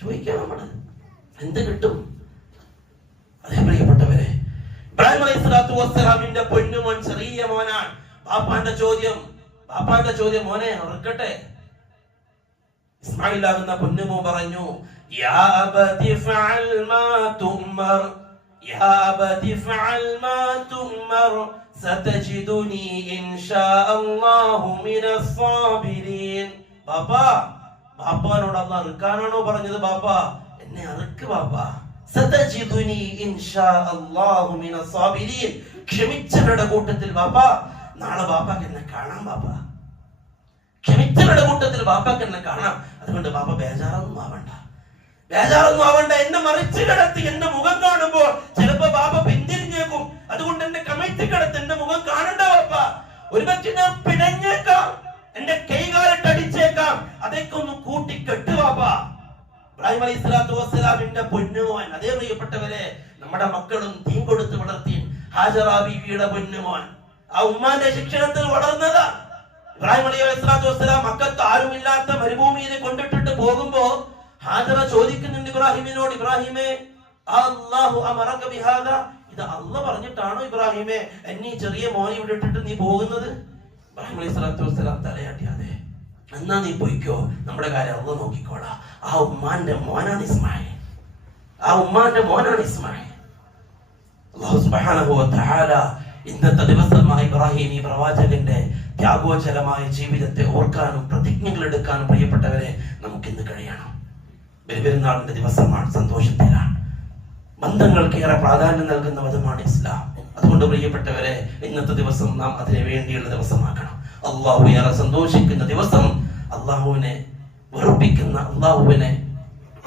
ചോദിക്കാം നമ്മള്, എന്ത് കിട്ടും? അതേ പ്രിയപ്പെട്ടവരെ, ഇബ്രാഹിം അലൈഹിസ്സലാത്തു വസ്സലാമിന്റെ പൊന്നുമോൻ ചെറിയ മോനാണ്. ബാപ്പാന്റെ ചോദ്യം മോനെ ഉറക്കട്ടെ. ഇസ്മായിൽ ആകുന്ന പൊന്നുമോൻ പറഞ്ഞു, യാ അബതി ഫഅൽ മാ തുമർ, യാ അബതി ഫഅൽ മാ തുമർ സതജിദുനി ഇൻഷാ അല്ലാഹു മിനസ് സാബിരീൻ. ബാപ്പാനോട് അല്ലാഹ് അറുക്കാനാണോ പറഞ്ഞത്? ബാപ്പാ, എന്നെ അറുക്ക് ബാപ്പാ. സതജിദുനി ഇൻഷാ അല്ലാഹു മിനസ് സാബിരീൻ. ക്ഷമിച്ചവരുടെ കൂട്ടത്തിൽ ബാപ്പാ. നാളെ ബാപ്പാക്ക് എന്നെ കാണാം ബാപ്പാ. ക്ഷമിച്ചവരുടെ കൂട്ടത്തിൽ ബാപ്പാക്ക് എന്നെ കാണാം. അതുകൊണ്ട് ബാപ്പ ബേജാറൊന്നും ആവണ്ട. എന്നെ മറിച്ച് കിടത്തി എന്റെ മുഖം കാണുമ്പോൾ ചിലപ്പോ ബാപ്പ പിന്തിരിഞ്ഞേക്കും. അതുകൊണ്ട് എന്നെ കമിഴ്ത്തി കിടത്ത് എന്റെ മുഖം കാണണ്ട ബാപ്പ. ഒരുപക്ഷെ ഞാൻ പിഴഞ്ഞേക്കാം, എന്റെ കൈകാലിട്ട് അടിച്ചേക്കാം. അതൊക്കെ ഒന്ന് കൂട്ടിക്കെട്ട് ബാപ്പ. ഇബ്രാഹിം അലൈഹിസ്സലാത്തു വസ്സലാമിന്റെ പൊന്നുമോൻ. അതേ പ്രിയപ്പെട്ടവരെ, നമ്മുടെ മക്കളും ദീൻ കൊടുത്ത് വളർത്തി. ഹാജറ ബീവിയുടെ പൊന്നുമോൻ ആ ഉമ്മാന്റെ ശിക്ഷണത്തിൽ വളർന്നതാ. ഇബ്രാഹിം അലൈഹിസ്സലാത്തു വസ്സലാം മക്കത്ത് ആരുമില്ലാത്ത മരുഭൂമിയിൽ കൊണ്ടിട്ടിട്ട് പോകുമ്പോ ഹാജറ ചോദിക്കുന്നുണ്ട് ഇബ്രാഹിമിനോട്, ഇബ്രാഹിമേ അല്ലാഹു അമറക ബിഹാദ, ഇത് അല്ലാഹ് പറഞ്ഞിട്ടാണോ ഇബ്രാഹിമേ എന്നീ ചെറിയ മോനെ ഇവിടെ ഇട്ടിട്ട് നീ പോകുന്നത്? ഇബ്രാഹിം അലൈഹിസ്സലാത്തു വസ്സലാം തലയാട്ടി, അതെ, എന്നാ നീ പോയിക്കോ, നമ്മുടെ കാര്യം അല്ലാഹ് നോക്കിക്കോളാം. ആ ഉമ്മാന്റെ മോനാണ് ഇസ്മായിൽ. അല്ലാഹു സുബ്ഹാനഹു വ തആല ഇന്നത്തെ ദിവസമായ ഇബ്രാഹിം ഈ പ്രവാചകന്റെ ത്യാഗോചരമായ ജീവിതത്തെ ഓർക്കാനും പ്രതിജ്ഞകൾ എടുക്കാനും പ്രിയപ്പെട്ടവരെ നമുക്കിന്ന് കഴിയണം. ബലിപെരുന്നാളിന്റെ ദിവസമാണ്, സന്തോഷത്തിലാണ്. ബന്ധങ്ങൾക്ക് ഏറെ പ്രാധാന്യം നൽകുന്ന മതമാണ് ഇസ്ലാം. അതുകൊണ്ട് പ്രിയപ്പെട്ടവരെ, ഇന്നത്തെ ദിവസം നാം അതിനു വേണ്ടിയുള്ള ദിവസമാക്കണം. അള്ളാഹു ഏറെ സന്തോഷിക്കുന്ന ദിവസം, അള്ളാഹുവിനെ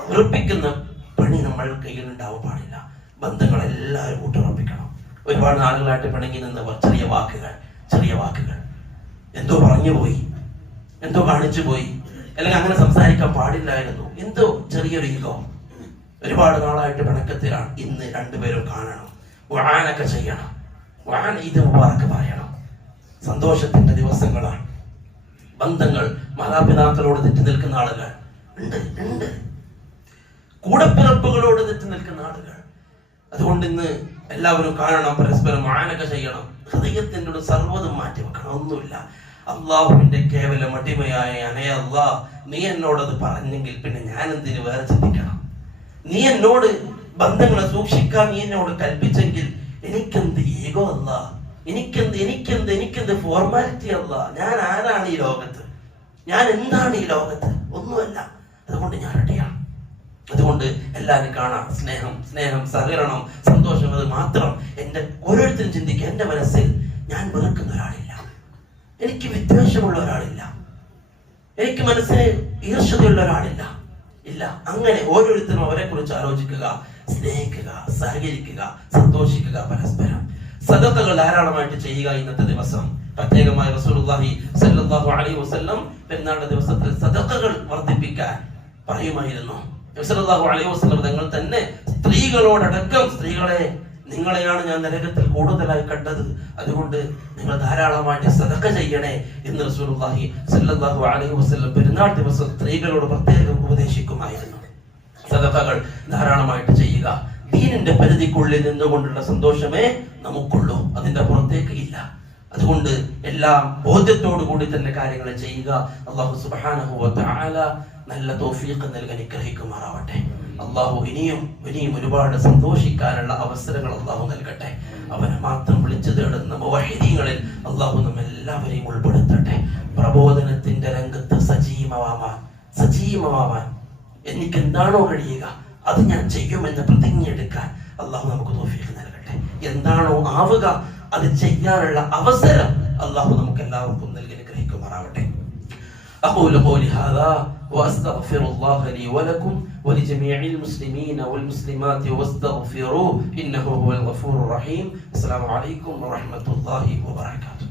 വെറുപ്പിക്കുന്ന പണി നമ്മൾ കയ്യിൽ ഉണ്ടാവാൻ പാടില്ല. ബന്ധങ്ങൾ എല്ലാവരും കൂട്ടുറപ്പിക്കണം. ഒരുപാട് നാളുകളായിട്ട് പിണങ്ങി നിന്നവർ ചെറിയ വാക്കുകൾ എന്തോ പറഞ്ഞു പോയി, എന്തോ കാണിച്ചു പോയി, അല്ലെങ്കിൽ അങ്ങനെ സംസാരിക്കാൻ പാടില്ലായിരുന്നു, എന്തോ ചെറിയൊരു ഈഗോ, ഒരുപാട് നാളായിട്ട് പിണക്കത്തിലാണ്. ഇന്ന് രണ്ടുപേരും കാണണം, വഅനക ചെയ്യണം, ഈദ് മുബാറക് പറയണം. സന്തോഷത്തിന്റെ ദിവസങ്ങളാണ്. ബന്ധങ്ങൾ, മാതാപിതാക്കളോട് തെറ്റി നിൽക്കുന്ന ആളുകൾ ഉണ്ട്, കൂടപ്പിറപ്പുകളോട് തെറ്റി നിൽക്കുന്ന ആളുകൾ. അതുകൊണ്ട് ഇന്ന് എല്ലാവരും കാണണം, പരസ്പരം വഅനക ചെയ്യണം. ഹൃദയത്തിൻ്റെ സർവ്വതും മാറ്റി വെക്കണം. ഒന്നുമില്ല, അള്ളാഹുവിന്റെ കേവലം അടിമയായ അനേ അല്ലാഹ്, നീ എന്നോടത് പറഞ്ഞെങ്കിൽ പിന്നെ ഞാൻ എന്തിനു വേറെ ചിന്തിക്കണം? നീ എന്നോട് ബന്ധങ്ങളെ സൂക്ഷിക്കാൻ നീ എന്നോട് കൽപ്പിച്ചെങ്കിൽ എനിക്കെന്ത് ഈഗോ അല്ല, എനിക്കെന്ത് ഫോർമാലിറ്റി അല്ല. ഞാൻ ആരാണ് ഈ ലോകത്ത്? ഞാൻ എന്താണ് ഈ ലോകത്ത്? ഒന്നുമല്ല. അതുകൊണ്ട് ഞാൻ റെഡിയാണ്. അതുകൊണ്ട് എല്ലാവരും കാണാം, സ്നേഹം, സഹകരണം, സന്തോഷം, അത് മാത്രം. എൻ്റെ ഓരോരുത്തരും ചിന്തിക്കുക, എൻ്റെ മനസ്സിൽ ഞാൻ വെറുക്കുന്ന ഒരാളില്ല, എനിക്ക് വിദ്വേഷമുള്ള ഒരാളില്ല, എനിക്ക് മനസ്സിന് ഈർഷ്യതയുള്ള ഒരാളില്ല, ഇല്ല. അങ്ങനെ ഓരോരുത്തരും അവരെ കുറിച്ച് ആലോചിക്കുക, സ്നേഹിക്കുക, സഹകരിക്കുക, സന്തോഷിക്കുക, പരസ്പരം സദഖകൾ ധാരാളമായിട്ട് ചെയ്യുക. ഇന്നത്തെ ദിവസം പ്രത്യേകമായി റസൂലുള്ളാഹി സ്വല്ലല്ലാഹു അലൈഹി വസല്ലം പെരുന്നാളിന്റെ ദിവസത്തിൽ സദഖകൾ വർദ്ധിപ്പിക്കാൻ പറയുമായിരുന്നു. സല്ലല്ലാഹു അലൈഹി വസല്ലം തങ്ങൾ തന്നെ സ്ത്രീകളോടടക്കം, സ്ത്രീകളെ, നിങ്ങളെയാണ് ഞാൻ നരകത്തിൽ കൂടുതലായി കണ്ടത്, അതുകൊണ്ട് നിങ്ങൾ ധാരാളമായിട്ട് സദഖ ചെയ്യണേ എന്ന് റസൂലുള്ളാഹി സ്വല്ലല്ലാഹു അലൈഹി വസല്ലം പെരുന്നാൾ ദിവസം സ്ത്രീകളോട് പ്രത്യേകം ഉപദേശിക്കുമായിരുന്നു. സദഖകൾ ധാരാളമായിട്ട് ചെയ്യുക. ദീനിന്റെ പരിധിക്കുള്ളിൽ നിന്നുകൊണ്ടുള്ള സന്തോഷമേ നമുക്കുള്ളൂ, അതിന്റെ പുറത്തേക്ക് ഇല്ല. അതുകൊണ്ട് എല്ലാം ബോധ്യത്തോടു കൂടി തന്നെ കാര്യങ്ങൾ ചെയ്യുക. അല്ലാഹു സുബ്ഹാനഹു വ തആല നല്ല തൗഫീഖ് നൽകി അനുഗ്രഹിക്കുമാറാവട്ടെ. അല്ലാഹു ഇനിയും ഒരുപാട് സന്തോഷിക്കാനുള്ള അവസരങ്ങൾ അല്ലാഹു നൽകട്ടെ. അവനെ മാത്രം വിളിച്ചു തേടുന്ന മുവഹിദീങ്ങളിൽ അല്ലാഹു നമ്മെല്ലാവരെയും ഉൾപ്പെടുത്തട്ടെ. പ്രബോധനത്തിന്റെ രംഗത്ത് സജീവമാവാൻ എനിക്ക് എന്താണോ കഴിയുക അത് ഞാൻ ചെയ്യുമെന്ന് പ്രതിജ്ഞ എടുക്കാൻ അല്ലാഹു നമുക്ക് തൗഫീഖ് നൽകട്ടെ. എന്താണോ ആവുക അത് ചെയ്യാനുള്ള അവസരം അല്ലാഹു നമുക്ക് എല്ലാവർക്കും നൽകി അനുഗ്രഹിക്കുമാറാവട്ടെ. أقول قولي هذا وأستغفر الله لي ولكم ولجميع المسلمين والمسلمات واستغفروه إنه هو الغفور الرحيم. السلام عليكم ورحمة الله وبركاته.